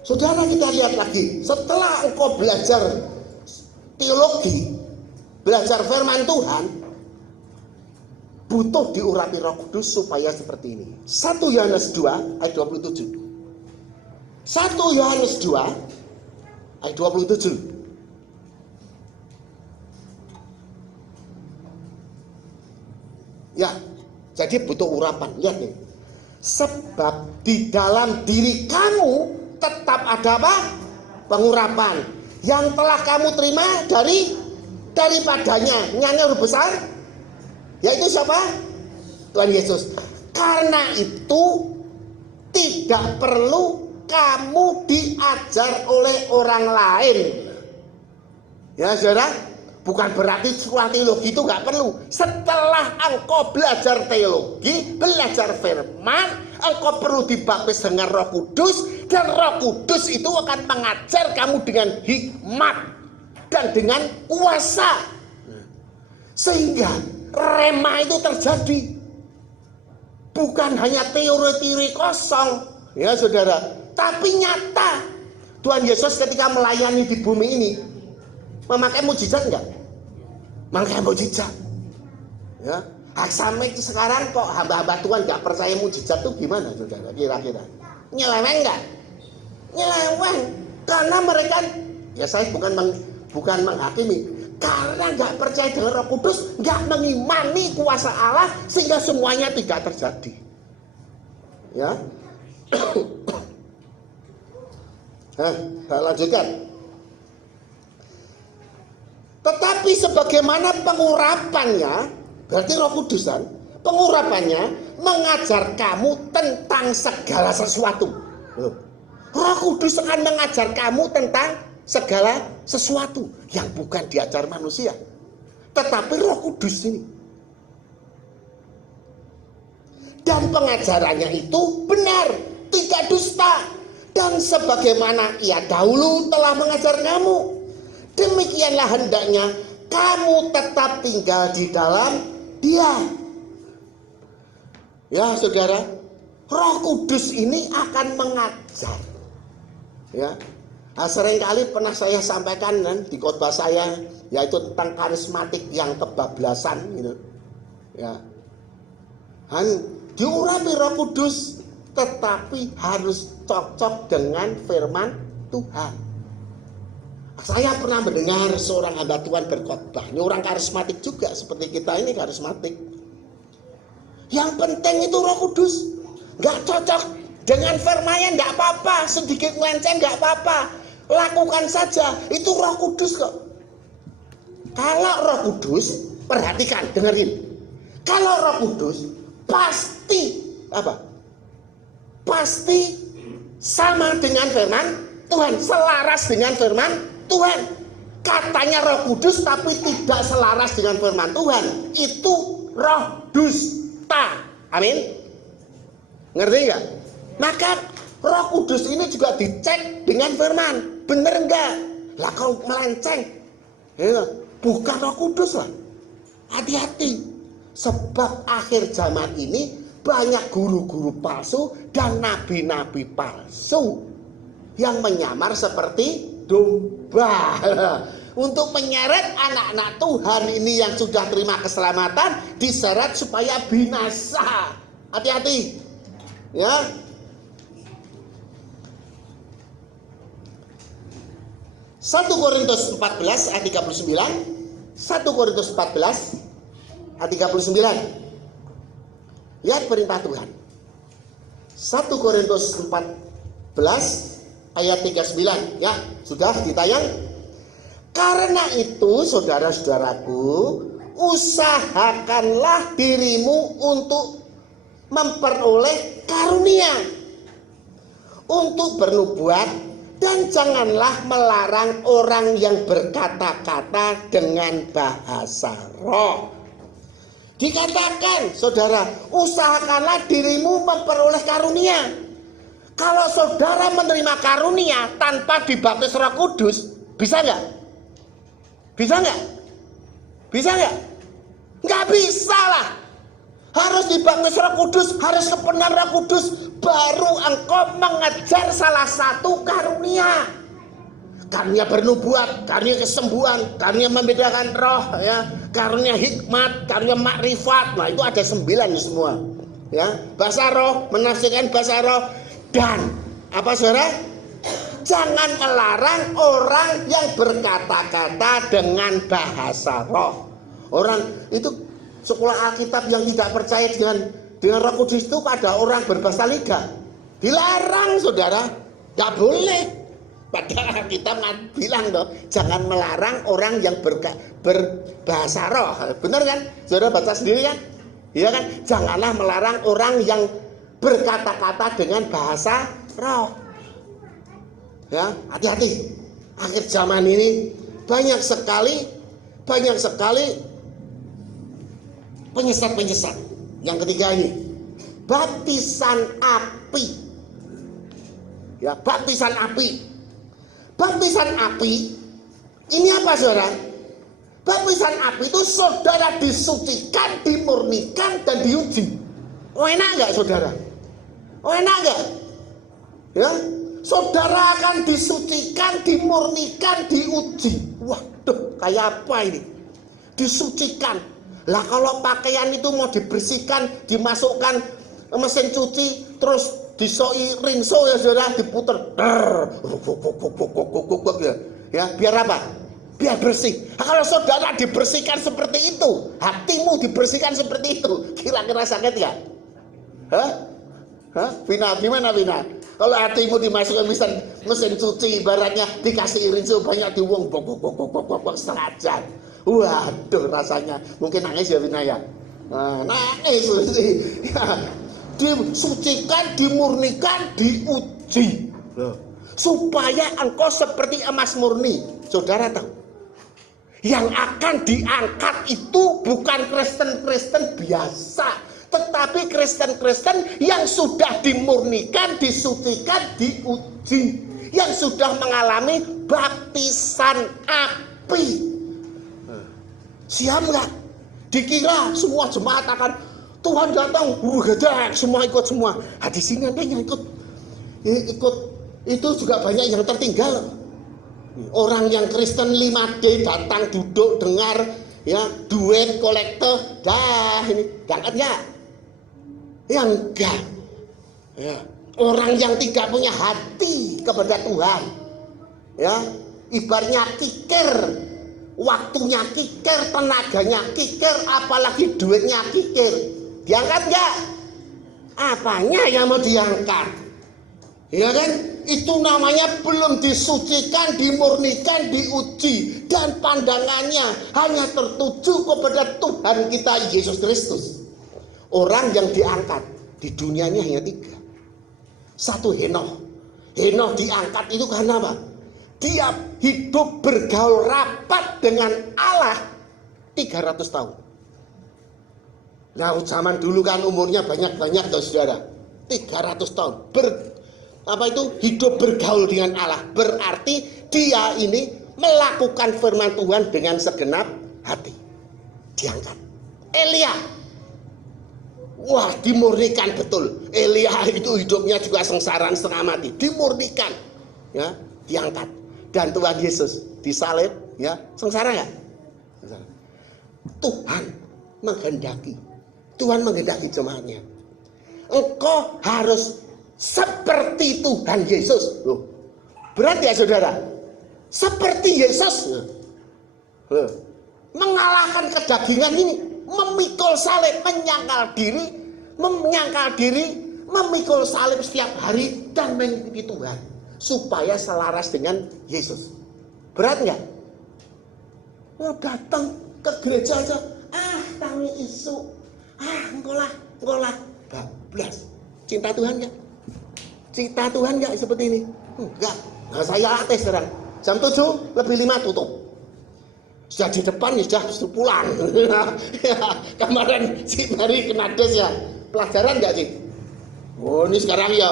Saudara, kita lihat lagi. Setelah engkau belajar teologi, belajar firman Tuhan, butuh diurapi Roh Kudus supaya seperti ini. 1 Yohanes 2 ayat 27. 1 Yohanes 2 ayat 27. Ya, jadi butuh urapan. Lihat nih. Sebab di dalam diri kamu tetap ada apa? Pengurapan yang telah kamu terima daripadanya. Yang lebih besar, yaitu siapa? Tuhan Yesus. Karena itu tidak perlu kamu diajar oleh orang lain. Ya saudara, bukan berarti sekolah teologi itu nggak perlu. Setelah engkau belajar teologi, belajar firman, engkau perlu dibaptis dengan Roh Kudus, dan Roh Kudus itu akan mengajar kamu dengan hikmat dan dengan kuasa, sehingga rema itu terjadi. Bukan hanya teori-teori kosong, ya saudara, tapi nyata. Tuhan Yesus ketika melayani di bumi ini memakai mujizat enggak? Memakai mujizat. Ya, sampai sekarang kok hamba-hamba Tuhan enggak percaya mujizat itu gimana, saudara? Kira-kira nyeleweng enggak? Nyeleweng, karena mereka, ya saya bukan menghakimi, karena nggak percaya dengan Roh Kudus, nggak mengimani kuasa Allah, sehingga semuanya tidak terjadi. Ya, saya lanjutkan. Tetapi sebagaimana pengurapannya, berarti Roh Kudus kan, pengurapannya mengajar kamu tentang segala sesuatu. Roh Kudus akan mengajar kamu tentang segala sesuatu yang bukan diajar manusia, tetapi Roh Kudus ini. Dan pengajarannya itu benar, tidak dusta. Dan sebagaimana ia dahulu telah mengajar kamu, demikianlah hendaknya kamu tetap tinggal di dalam Dia. Ya saudara, Roh Kudus ini akan mengajar. Ya, seringkali pernah saya sampaikan kan, di khotbah saya, yaitu tentang karismatik yang kebablasan gitu. Ya, diurapi Roh Kudus, tetapi harus cocok dengan firman Tuhan. Saya pernah mendengar seorang hamba Tuhan berkhotbah. Ini orang karismatik juga, seperti kita ini karismatik. Yang penting itu Roh Kudus. Gak cocok dengan firman-Nya gak apa-apa, sedikit melenceng gak apa-apa, lakukan saja, itu Roh Kudus kok. Kalau Roh Kudus, perhatikan, dengerin. Kalau Roh Kudus pasti apa? Pasti sama dengan firman Tuhan, selaras dengan firman Tuhan. Katanya Roh Kudus tapi tidak selaras dengan firman Tuhan, itu roh dusta. Amin. Ngerti nggak? Maka Roh Kudus ini juga dicek dengan firman, bener enggak? Lah kalau melenceng, ya, bukan Roh Kudus lah. Hati-hati, sebab akhir zaman ini banyak guru-guru palsu dan nabi-nabi palsu yang menyamar seperti domba untuk menyeret anak-anak Tuhan ini yang sudah terima keselamatan, diseret supaya binasa. Hati-hati, ya. 1 Korintus 14 ayat 39. 1 Korintus 14 ayat 39. Lihat perintah Tuhan. 1 Korintus 14 ayat 39. Ya, sudah ditayang. Karena itu saudara-saudaraku, usahakanlah dirimu untuk memperoleh karunia untuk bernubuat, dan janganlah melarang orang yang berkata-kata dengan bahasa roh. Dikatakan, saudara, usahakanlah dirimu memperoleh karunia. Kalau saudara menerima karunia tanpa dibaptis Roh Kudus, bisa nggak? Bisa nggak? Bisa nggak? Nggak bisa lah. Harus dibaptis Roh Kudus, harus kepenuhan Roh Kudus, baru engkau mengejar salah satu karunia. Karunia bernubuat, karunia kesembuhan, karunia membedakan roh, ya, karunia hikmat, karunia makrifat. Nah, itu ada 9 semua. Ya, bahasa roh, menafsirkan bahasa roh, dan apa saudara? Jangan melarang orang yang berkata-kata dengan bahasa roh. Orang itu sekolah Alkitab yang tidak percaya dengan Roh Kudus itu ada orang berbahasa liga. Dilarang, saudara, tidak boleh. Padahal kita bilang toh, jangan melarang orang yang berbahasa roh. Benar kan? Saudara baca sendiri kan? Iya kan? Janganlah melarang orang yang berkata-kata dengan bahasa roh. Ya, hati-hati. Akhir zaman ini banyak sekali penyesat-penyesat. Yang ketiga ini, baptisan api. Ya, baptisan api. Baptisan api ini apa, saudara? Baptisan api itu saudara disucikan, dimurnikan, dan diuji. Oh, enak nggak, saudara? Oh, enak nggak? Ya, saudara akan disucikan, dimurnikan, diuji. Waduh, kayak apa ini? Disucikan. Lah kalau pakaian itu mau dibersihkan, dimasukkan mesin cuci, terus disoi rinso ya saudara, diputer, ya, biar apa? Biar bersih. Nah, kalau saudara dibersihkan seperti itu, hatimu dibersihkan seperti itu, kira-kira sakit ya? Vina, gimana Vina? Kalau hatimu dimasukkan mesin cuci, ibaratnya dikasih rinso banyak diwong, setengah jam. Waduh, rasanya mungkin nangis ya Vina ya. Nangis ya. Disucikan, dimurnikan, diuji. supaya engkau seperti emas murni. Saudara tahu, yang akan diangkat itu bukan Kristen-Kristen biasa, tetapi Kristen-Kristen yang sudah dimurnikan, disucikan, diuji, yang sudah mengalami baptisan api. Siap nggak? Dikira semua jemaat akan Tuhan datang, gede, semua ikut semua. Di sini ada yang ikut itu juga banyak yang tertinggal. Orang yang Kristen 5D datang duduk dengar ya duet kolektor, dah ini berangkat nggak? Yang enggak. Ya. Orang yang tidak punya hati kepada Tuhan, ya ibaratnya kikir. Waktunya kikir, tenaganya kikir, apalagi duitnya kikir. Diangkat nggak? Apanya yang mau diangkat? Ya kan? Itu namanya belum disucikan, dimurnikan, diuji. Dan pandangannya hanya tertuju kepada Tuhan kita Yesus Kristus. Orang yang diangkat di dunianya hanya 3. Satu, Henokh. Henokh diangkat itu karena apa? Dia hidup bergaul rapat dengan Allah 300 tahun. Nah, zaman dulu kan umurnya banyak-banyak tuh saudara. 300 tahun. Hidup bergaul dengan Allah. Berarti dia ini melakukan firman Tuhan dengan segenap hati. Diangkat. Elia. Wah, dimurnikan betul. Elia itu hidupnya juga sengsara setengah mati. Dimurnikan. Ya, diangkat. Dan Tuhan Yesus disalib, ya, sengsara nggak? Tuhan menghendaki jemaatnya. Engkau harus seperti Tuhan Yesus. Loh, berat ya saudara? Seperti Yesus. Loh, mengalahkan kedagingan ini, memikul salib, menyangkal diri, memikul salib setiap hari dan mengikuti Tuhan. Supaya selaras dengan Yesus. Berat nggak? Mau datang ke gereja aja, kami isu, engkolah, bablas. Cinta Tuhan nggak? Cinta Tuhan nggak seperti ini? Enggak. Nah, saya latih sekarang. Jam 7 lebih 5 tutup. Sudah di depan ya sudah pulang. Kemarin si Mari kena des ya. Pelajaran nggak sih? Oh, ini sekarang ya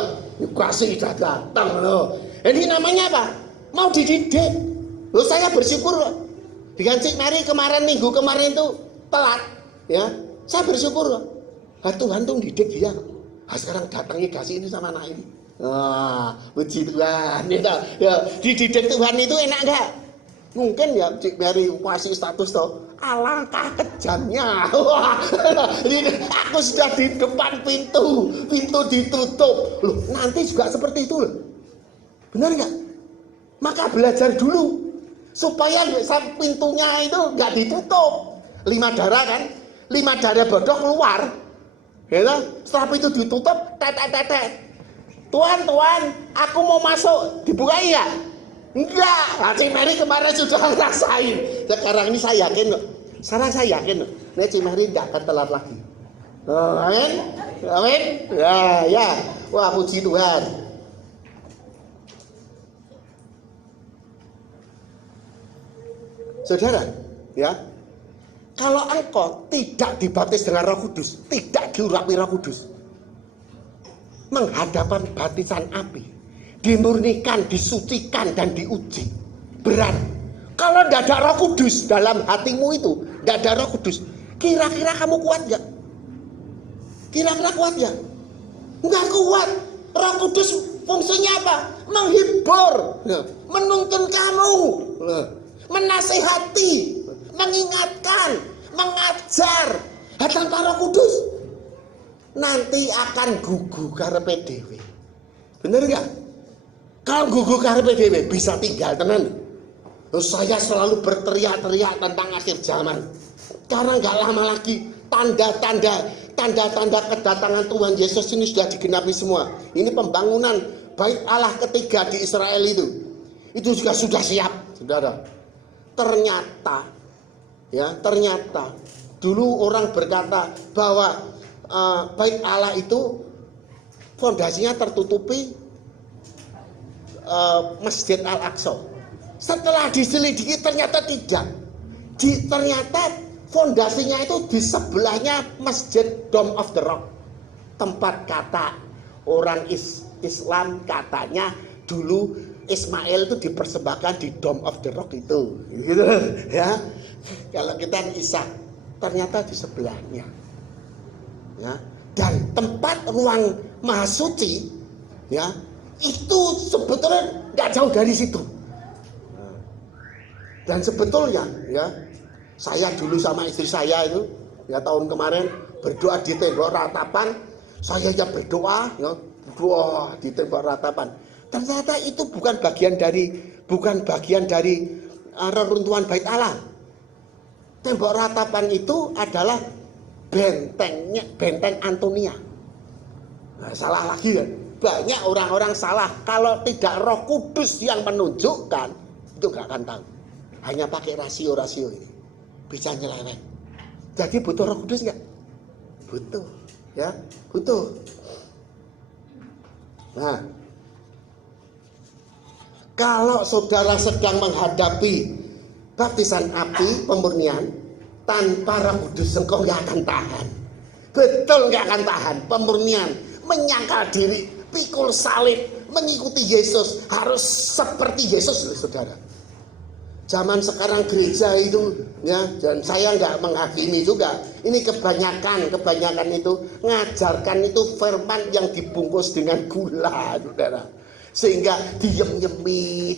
kasih sudah datang loh. Ini namanya apa? Mau dididik. Loh, saya bersyukur loh. Dengan Cik Mary minggu kemarin itu telat, ya. Saya bersyukur loh. Tuhan tuh didik dia. Sekarang datangnya kasih ini sama anak ini. Puji Tuhan. Ya, dididik Tuhan itu enak enggak? Mungkin ya Cik Mary kasih status toh. Alangkah kejamnya. Aku sudah di depan pintu ditutup. Loh, nanti juga seperti itu loh. Benar nggak? Maka belajar dulu supaya pintunya itu nggak ditutup. 5 darah kan? 5 darah bodoh keluar. Ya, setelah pintu ditutup, tetek. Tuan, aku mau masuk. Dibukai ya? Enggak, Cik Mary kemarin sudah ngerasain. Sekarang ini saya yakin kok. Nih Cik Mary tidak akan telat lagi. Amin. Ya. Wah, puji Tuhan. Saudara, ya. Kalau engkau tidak dibaptis dengan Roh Kudus, tidak diurapi Roh Kudus, menghadapan baptisan api, dimurnikan, disucikan, dan diuji, berat. Kalau tidak ada Roh Kudus dalam hatimu itu, tidak ada Roh Kudus, kira-kira kamu kuat gak? Kira-kira kuat gak? Enggak kuat. Roh Kudus fungsinya apa? Menghibur, menuntun kamu, menasihati, mengingatkan, mengajar. Tanpa Roh Kudus nanti akan gugu karepe dhewe. Bener gak? Kalau gugu karepe dhewe bisa tinggal tenan. Terus saya selalu berteriak-teriak tentang akhir zaman. Karena gak lama lagi tanda-tanda kedatangan Tuhan Yesus ini sudah digenapi semua. Ini pembangunan bait Allah ketiga di Israel itu juga sudah siap, saudara. Ternyata dulu orang berkata bahwa bait Allah itu fondasinya tertutupi Masjid Al-Aqsa. Setelah diselidiki ternyata tidak. Ternyata fondasinya itu di sebelahnya Masjid Dome of the Rock. Tempat kata orang Islam katanya dulu Ismail itu dipersembahkan di Dome of the Rock itu, gitu ya. Kalau kita Isa, ternyata di sebelahnya, ya. Dan tempat ruang Maha Suci, ya, itu sebetulnya nggak jauh dari situ. Dan sebetulnya, ya, saya dulu sama istri saya itu, ya tahun kemarin berdoa di tembok ratapan. Saya ya berdoa, ya, doa di tembok ratapan. Ternyata itu bukan bagian dari reruntuhan Bait Allah. Tembok ratapan itu adalah benteng Antonia. Nah, salah lagi kan? Banyak orang-orang salah. Kalau tidak Roh Kudus yang menunjukkan, itu nggak akan tahu. Hanya pakai rasio-rasio ini, bisa nyeleweng. Jadi butuh Roh Kudus nggak? Butuh. Ya, butuh. Nah, kalau saudara sedang menghadapi baptisan api pemurnian tanpa Roh Kudus, engkau nggak akan tahan. Betul nggak akan tahan. Pemurnian, menyangkal diri, pikul salib, mengikuti Yesus, harus seperti Yesus, saudara. Zaman sekarang gereja itu, ya, dan saya nggak menghakimi juga. Ini kebanyakan itu ngajarkan itu firman yang dibungkus dengan gula, saudara. Sehingga diem-yemi,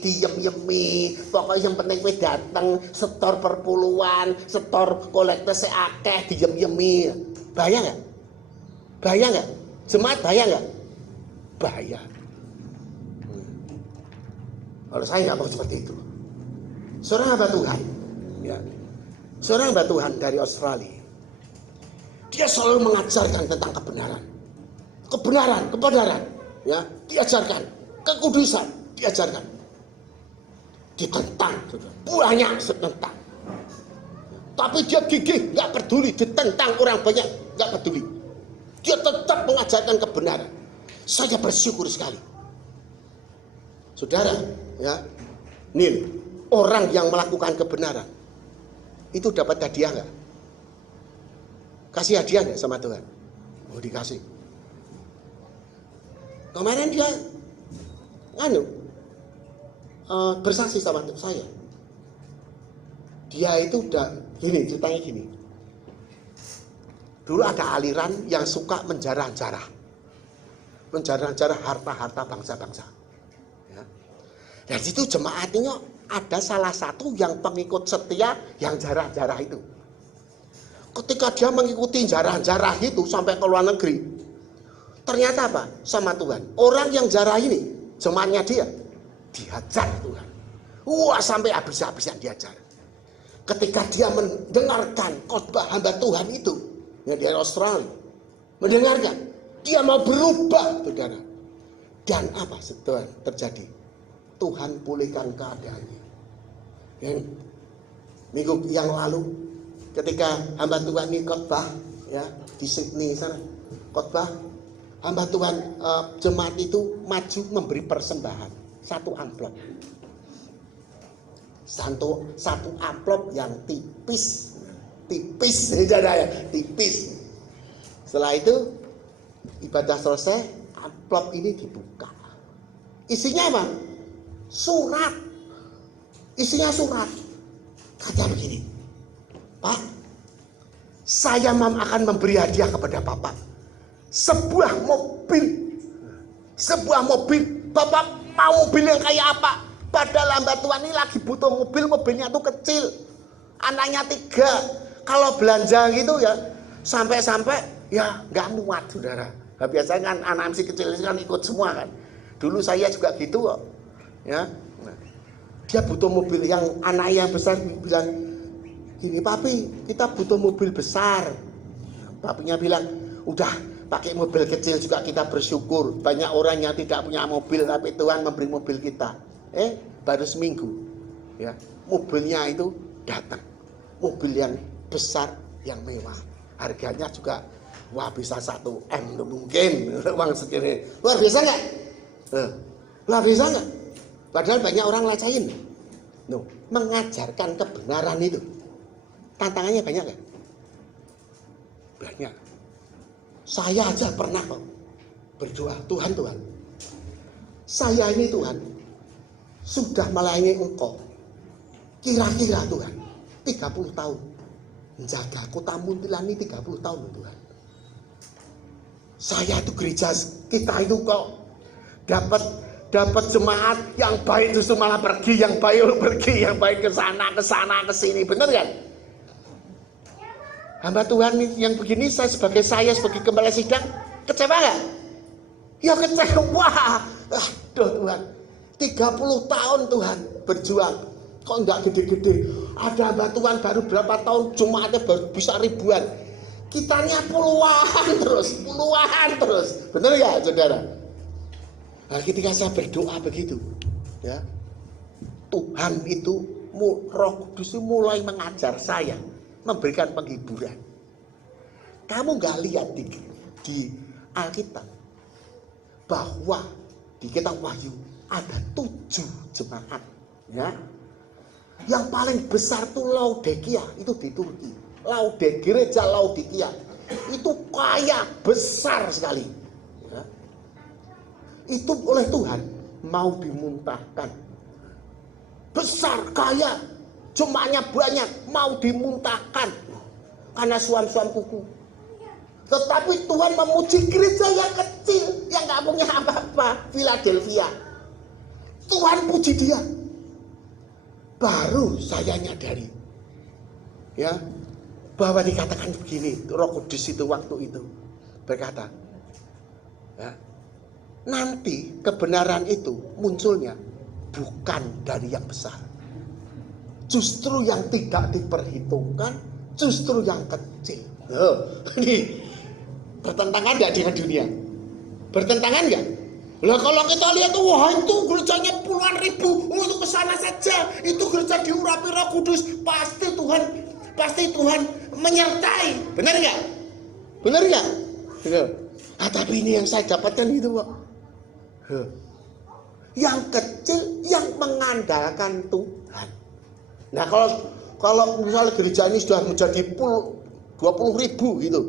pokoknya yang penting we datang, setor perpuluhan, setor kolektor seakeh, diem-yemi. Bahaya nggak? Bahaya nggak? Jemaat bahaya nggak? Bahaya. Kalau saya nggak mau seperti itu. Seorang hamba Tuhan, ya, seorang hamba Tuhan dari Australia, dia selalu mengajarkan tentang kebenaran, ya, diajarkan, kekudusan, diajarkan, ditentang, banyak setentang, tapi dia gigih, nggak peduli, ditentang orang banyak, nggak peduli, dia tetap mengajarkan kebenaran. Saya bersyukur sekali, saudara, ya, Nil. Orang yang melakukan kebenaran itu dapat hadiah nggak? Kasih hadiah nggak sama Tuhan? Oh, dikasih. Kemarin dia bersaksi sama saya. Dia itu udah ceritanya gini. Dulu ada aliran yang suka menjarah-jarah harta-harta bangsa-bangsa. Ya. Dan situ jemaatnya ada salah satu yang pengikut setia yang jarah-jarah itu. Ketika dia mengikuti jarah-jarah itu sampai ke luar negeri, ternyata apa? Sama Tuhan, orang yang jarah ini, jemaatnya dia, dihajar Tuhan. Wah, sampai habis-habisan dihajar. Ketika dia mendengarkan khotbah hamba Tuhan itu, yang dari Australia, mendengarkan, dia mau berubah, saudara. Dan apa setelah terjadi? Tuhan pulihkan keadaannya. Dan minggu yang lalu ketika hamba Tuhan ini khotbah, ya, di Sydney sana khotbah, hamba Tuhan jemaat itu maju memberi persembahan satu amplop yang tipis saudara, ya, tipis. Setelah itu ibadah selesai, amplop ini dibuka, isinya apa? Isinya surat. Kata begini, Pak, saya akan memberi hadiah kepada Bapak. Sebuah mobil. Bapak mau mobil yang kayak apa? Padahal hamba Tuhan ini lagi butuh mobil, mobilnya tuh kecil. Anaknya 3. Kalau belanja gitu ya, sampai ya nggak muat, saudara. Nah, biasanya kan anak masih kecil kan ikut semua kan. Dulu saya juga gitu kok. Ya. Dia butuh mobil, yang anak yang besar bilang gini, papi kita butuh mobil besar. Papinya bilang, udah pakai mobil kecil juga kita bersyukur. Banyak orang yang tidak punya mobil, tapi Tuhan memberi mobil kita. Baru seminggu, ya, mobilnya itu datang. Mobil yang besar, yang mewah. Harganya juga, wah bisa 1 M mungkin, uang segini. Luar biasa nggak? Luar biasa nggak? Padahal banyak orang lacain. No, mengajarkan kebenaran itu. Tantangannya banyak kan? Banyak. Saya aja pernah kok berdoa, Tuhan, saya ini Tuhan sudah melayani Engkau. Kira-kira Tuhan 30 tahun menjaga Kota Muntilan ini 30 tahun Tuhan. Saya itu gereja kita itu kok dapat jemaat yang baik justru malah pergi, yang baik ke sana ke sini, benar kan? Hamba Tuhan yang begini sebagai kepala sidang kecewa nggak? Ya kecewa. Aduh Tuhan, 30 tahun Tuhan berjuang, kok enggak gede-gede. Ada hamba Tuhan baru berapa tahun jemaatnya baru bisa ribuan. Kitanya puluhan terus. Benar ya saudara? Nah, ketika saya berdoa begitu, ya, Tuhan itu Roh Kudus itu mulai mengajar saya, memberikan penghiburan. Kamu nggak lihat di Alkitab bahwa di kitab Wahyu ada 7 jemaat, ya. Yang paling besar tuh Laodikia, itu di Turki. Gereja Laodikia itu kaya besar sekali, ya. Itu oleh Tuhan mau dimuntahkan. Besar, kaya, jemaatnya banyak, mau dimuntahkan karena suam-suam kuku. Tetapi Tuhan memuji gereja yang kecil, yang gak punya apa-apa, Philadelphia. Tuhan puji dia. Baru saya nyadari, ya, bahwa dikatakan begini, Roh Kudus itu waktu itu berkata, ya, nanti kebenaran itu munculnya bukan dari yang besar, justru yang tidak diperhitungkan, justru yang kecil. Ini bertentangan nggak dengan dunia? Bertentangan nggak? Lah kalau kita lihat, wah itu gerejanya puluhan ribu, untuk kesana saja, itu gereja diurapi Roh Kudus, pasti Tuhan menyertai, benar nggak? Benar nggak? Tapi ini yang saya dapatkan itu, Pak. Yang kecil yang mengandalkan Tuhan. Nah kalau misalnya gereja ini sudah menjadi 20 ribu gitu,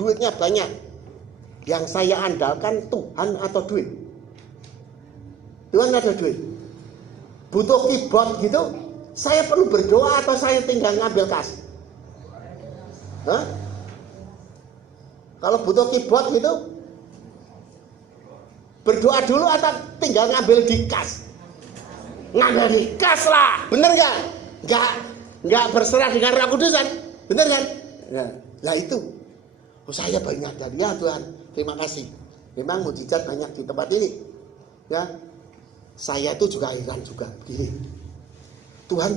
duitnya banyak, yang saya andalkan Tuhan atau duit? Tuhan atau duit? Butuh keyboard gitu, saya perlu berdoa atau saya tinggal ngambil kas? Hah? Kalau butuh keyboard gitu, berdoa dulu atau tinggal ngambil di kas? Ngambil di kas lah, bener gak? Nggak berserah dengan Roh Kudus kan? Bener kan? Nah itu, saya banyak dari ya Tuhan, terima kasih. Memang mujizat banyak di tempat ini, ya. Saya itu juga heran juga begini. Tuhan,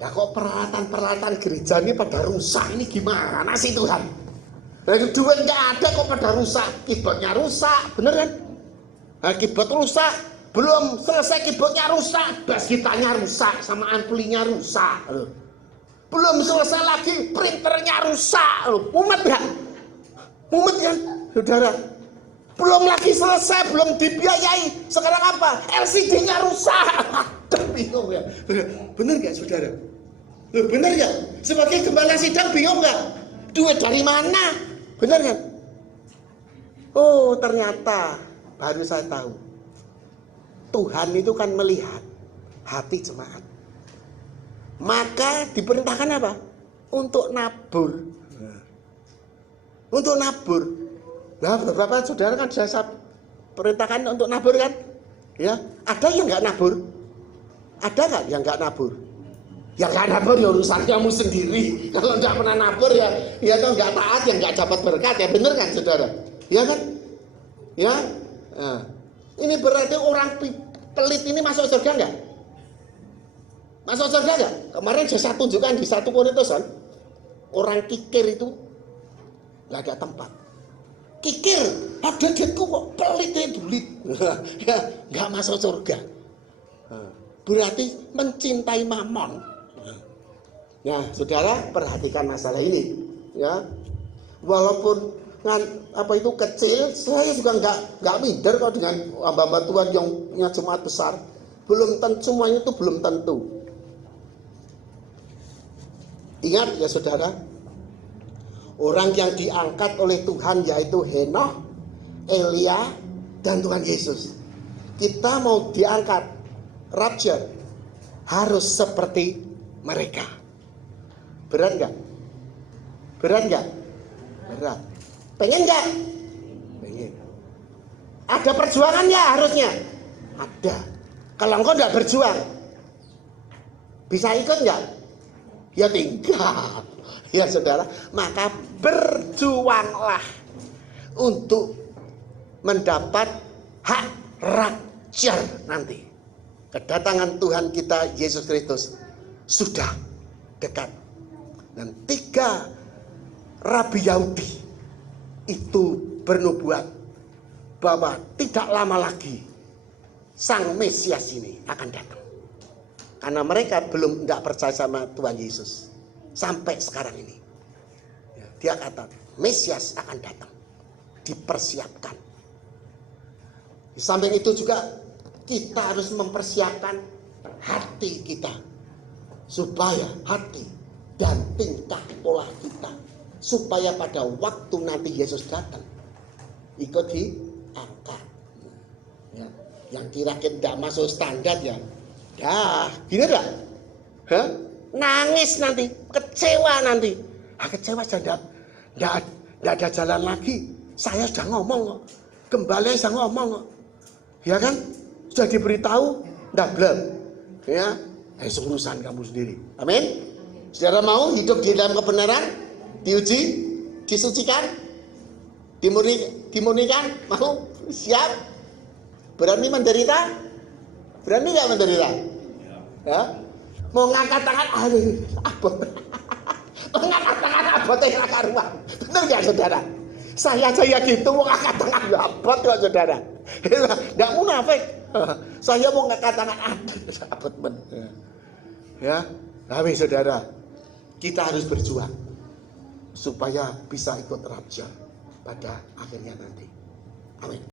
ya kok peralatan gereja ini pada rusak, ini gimana sih Tuhan? Dari duit nggak ada kok pada rusak, keyboardnya rusak, bener kan? Nah, keyboard rusak, belum selesai keyboardnya rusak, bass gitarnya rusak, sama amplinya rusak. Belum selesai lagi printernya rusak, mumet kan? Mumet kan, saudara? Belum lagi selesai, belum dibiayai, sekarang apa? LCD-nya rusak. Bingung ya, bener gak saudara? Bener gak? Sebagai gembala sidang bingung gak? Duit dari mana? Bener kan? Oh ternyata baru saya tahu, Tuhan itu kan melihat hati jemaat. Maka diperintahkan apa? Untuk nabur. Untuk nabur. Nah beberapa saudara kan saya perintahkan untuk nabur kan? Ya, ada yang nggak nabur? Ada nggak yang nggak nabur? Yang nggak nabur ya urusan kamu sendiri. Kalau nggak pernah nabur ya kalau nggak taat ya nggak dapat berkat, ya bener kan saudara? Ya kan? Ya. Nah, ini berarti orang pelit ini masuk surga nggak? Masuk surga nggak? Kemarin saya tunjukkan di 1 Korintus kan, orang kikir itu nggak ada tempat. Kikir, ada duitku kok pelit bulit, ya nggak masuk surga. Berarti mencintai mamon. Nah, saudara perhatikan masalah ini, ya. Walaupun apa itu kecil, saya juga nggak minder kok dengan hamba-hamba Tuhan yang punya jemaat besar. Belum tentu, semuanya itu belum tentu. Ingat ya saudara, orang yang diangkat oleh Tuhan yaitu Henokh, Elia, dan Tuhan Yesus. Kita mau diangkat rapture, harus seperti mereka. Berat nggak? Berat nggak? Berat. Pengen nggak? Pengen. Ada perjuangannya harusnya. Ada. Kalau engkau nggak berjuang, bisa ikut nggak? Ya tinggal. Ya saudara, maka berjuanglah untuk mendapat hak rapture nanti. Kedatangan Tuhan kita Yesus Kristus sudah dekat. Dan 3 rabi Yahudi itu bernubuat bahwa tidak lama lagi Sang Mesias ini akan datang. Karena mereka belum tidak percaya sama Tuhan Yesus sampai sekarang ini. Dia kata Mesias akan datang, dipersiapkan. Di samping itu juga kita harus mempersiapkan hati kita, supaya hati dan tingkah pola kita, supaya pada waktu nanti Yesus datang ikut diangkat. Ya, yang kira-kira tidak masuk standar ya, gini enggak? Nangis nanti, kecewa nanti. Kecewa sudah tidak ada jalan lagi. Saya sudah ngomong, kembali saya ngomong, ya kan? Sudah diberitahu, tidak belum. Ya, urusan kamu sendiri. Amin. Saudara mau hidup di dalam kebenaran, diuji, disucikan, dimurnikan, mau siap, berani menderita, berani nggak menderita? Ya, mau ngangkat tangan, aduh, abot, ngangkat tangan abot yang karuan, benar nggak saudara? Saya gitu mau ngangkat tangan abot kok saudara, nggak munafik. Saya mau ngangkat tangan abot benar. Ya, tapi saudara, kita harus berjuang supaya bisa ikut rapture pada akhirnya nanti. Amin.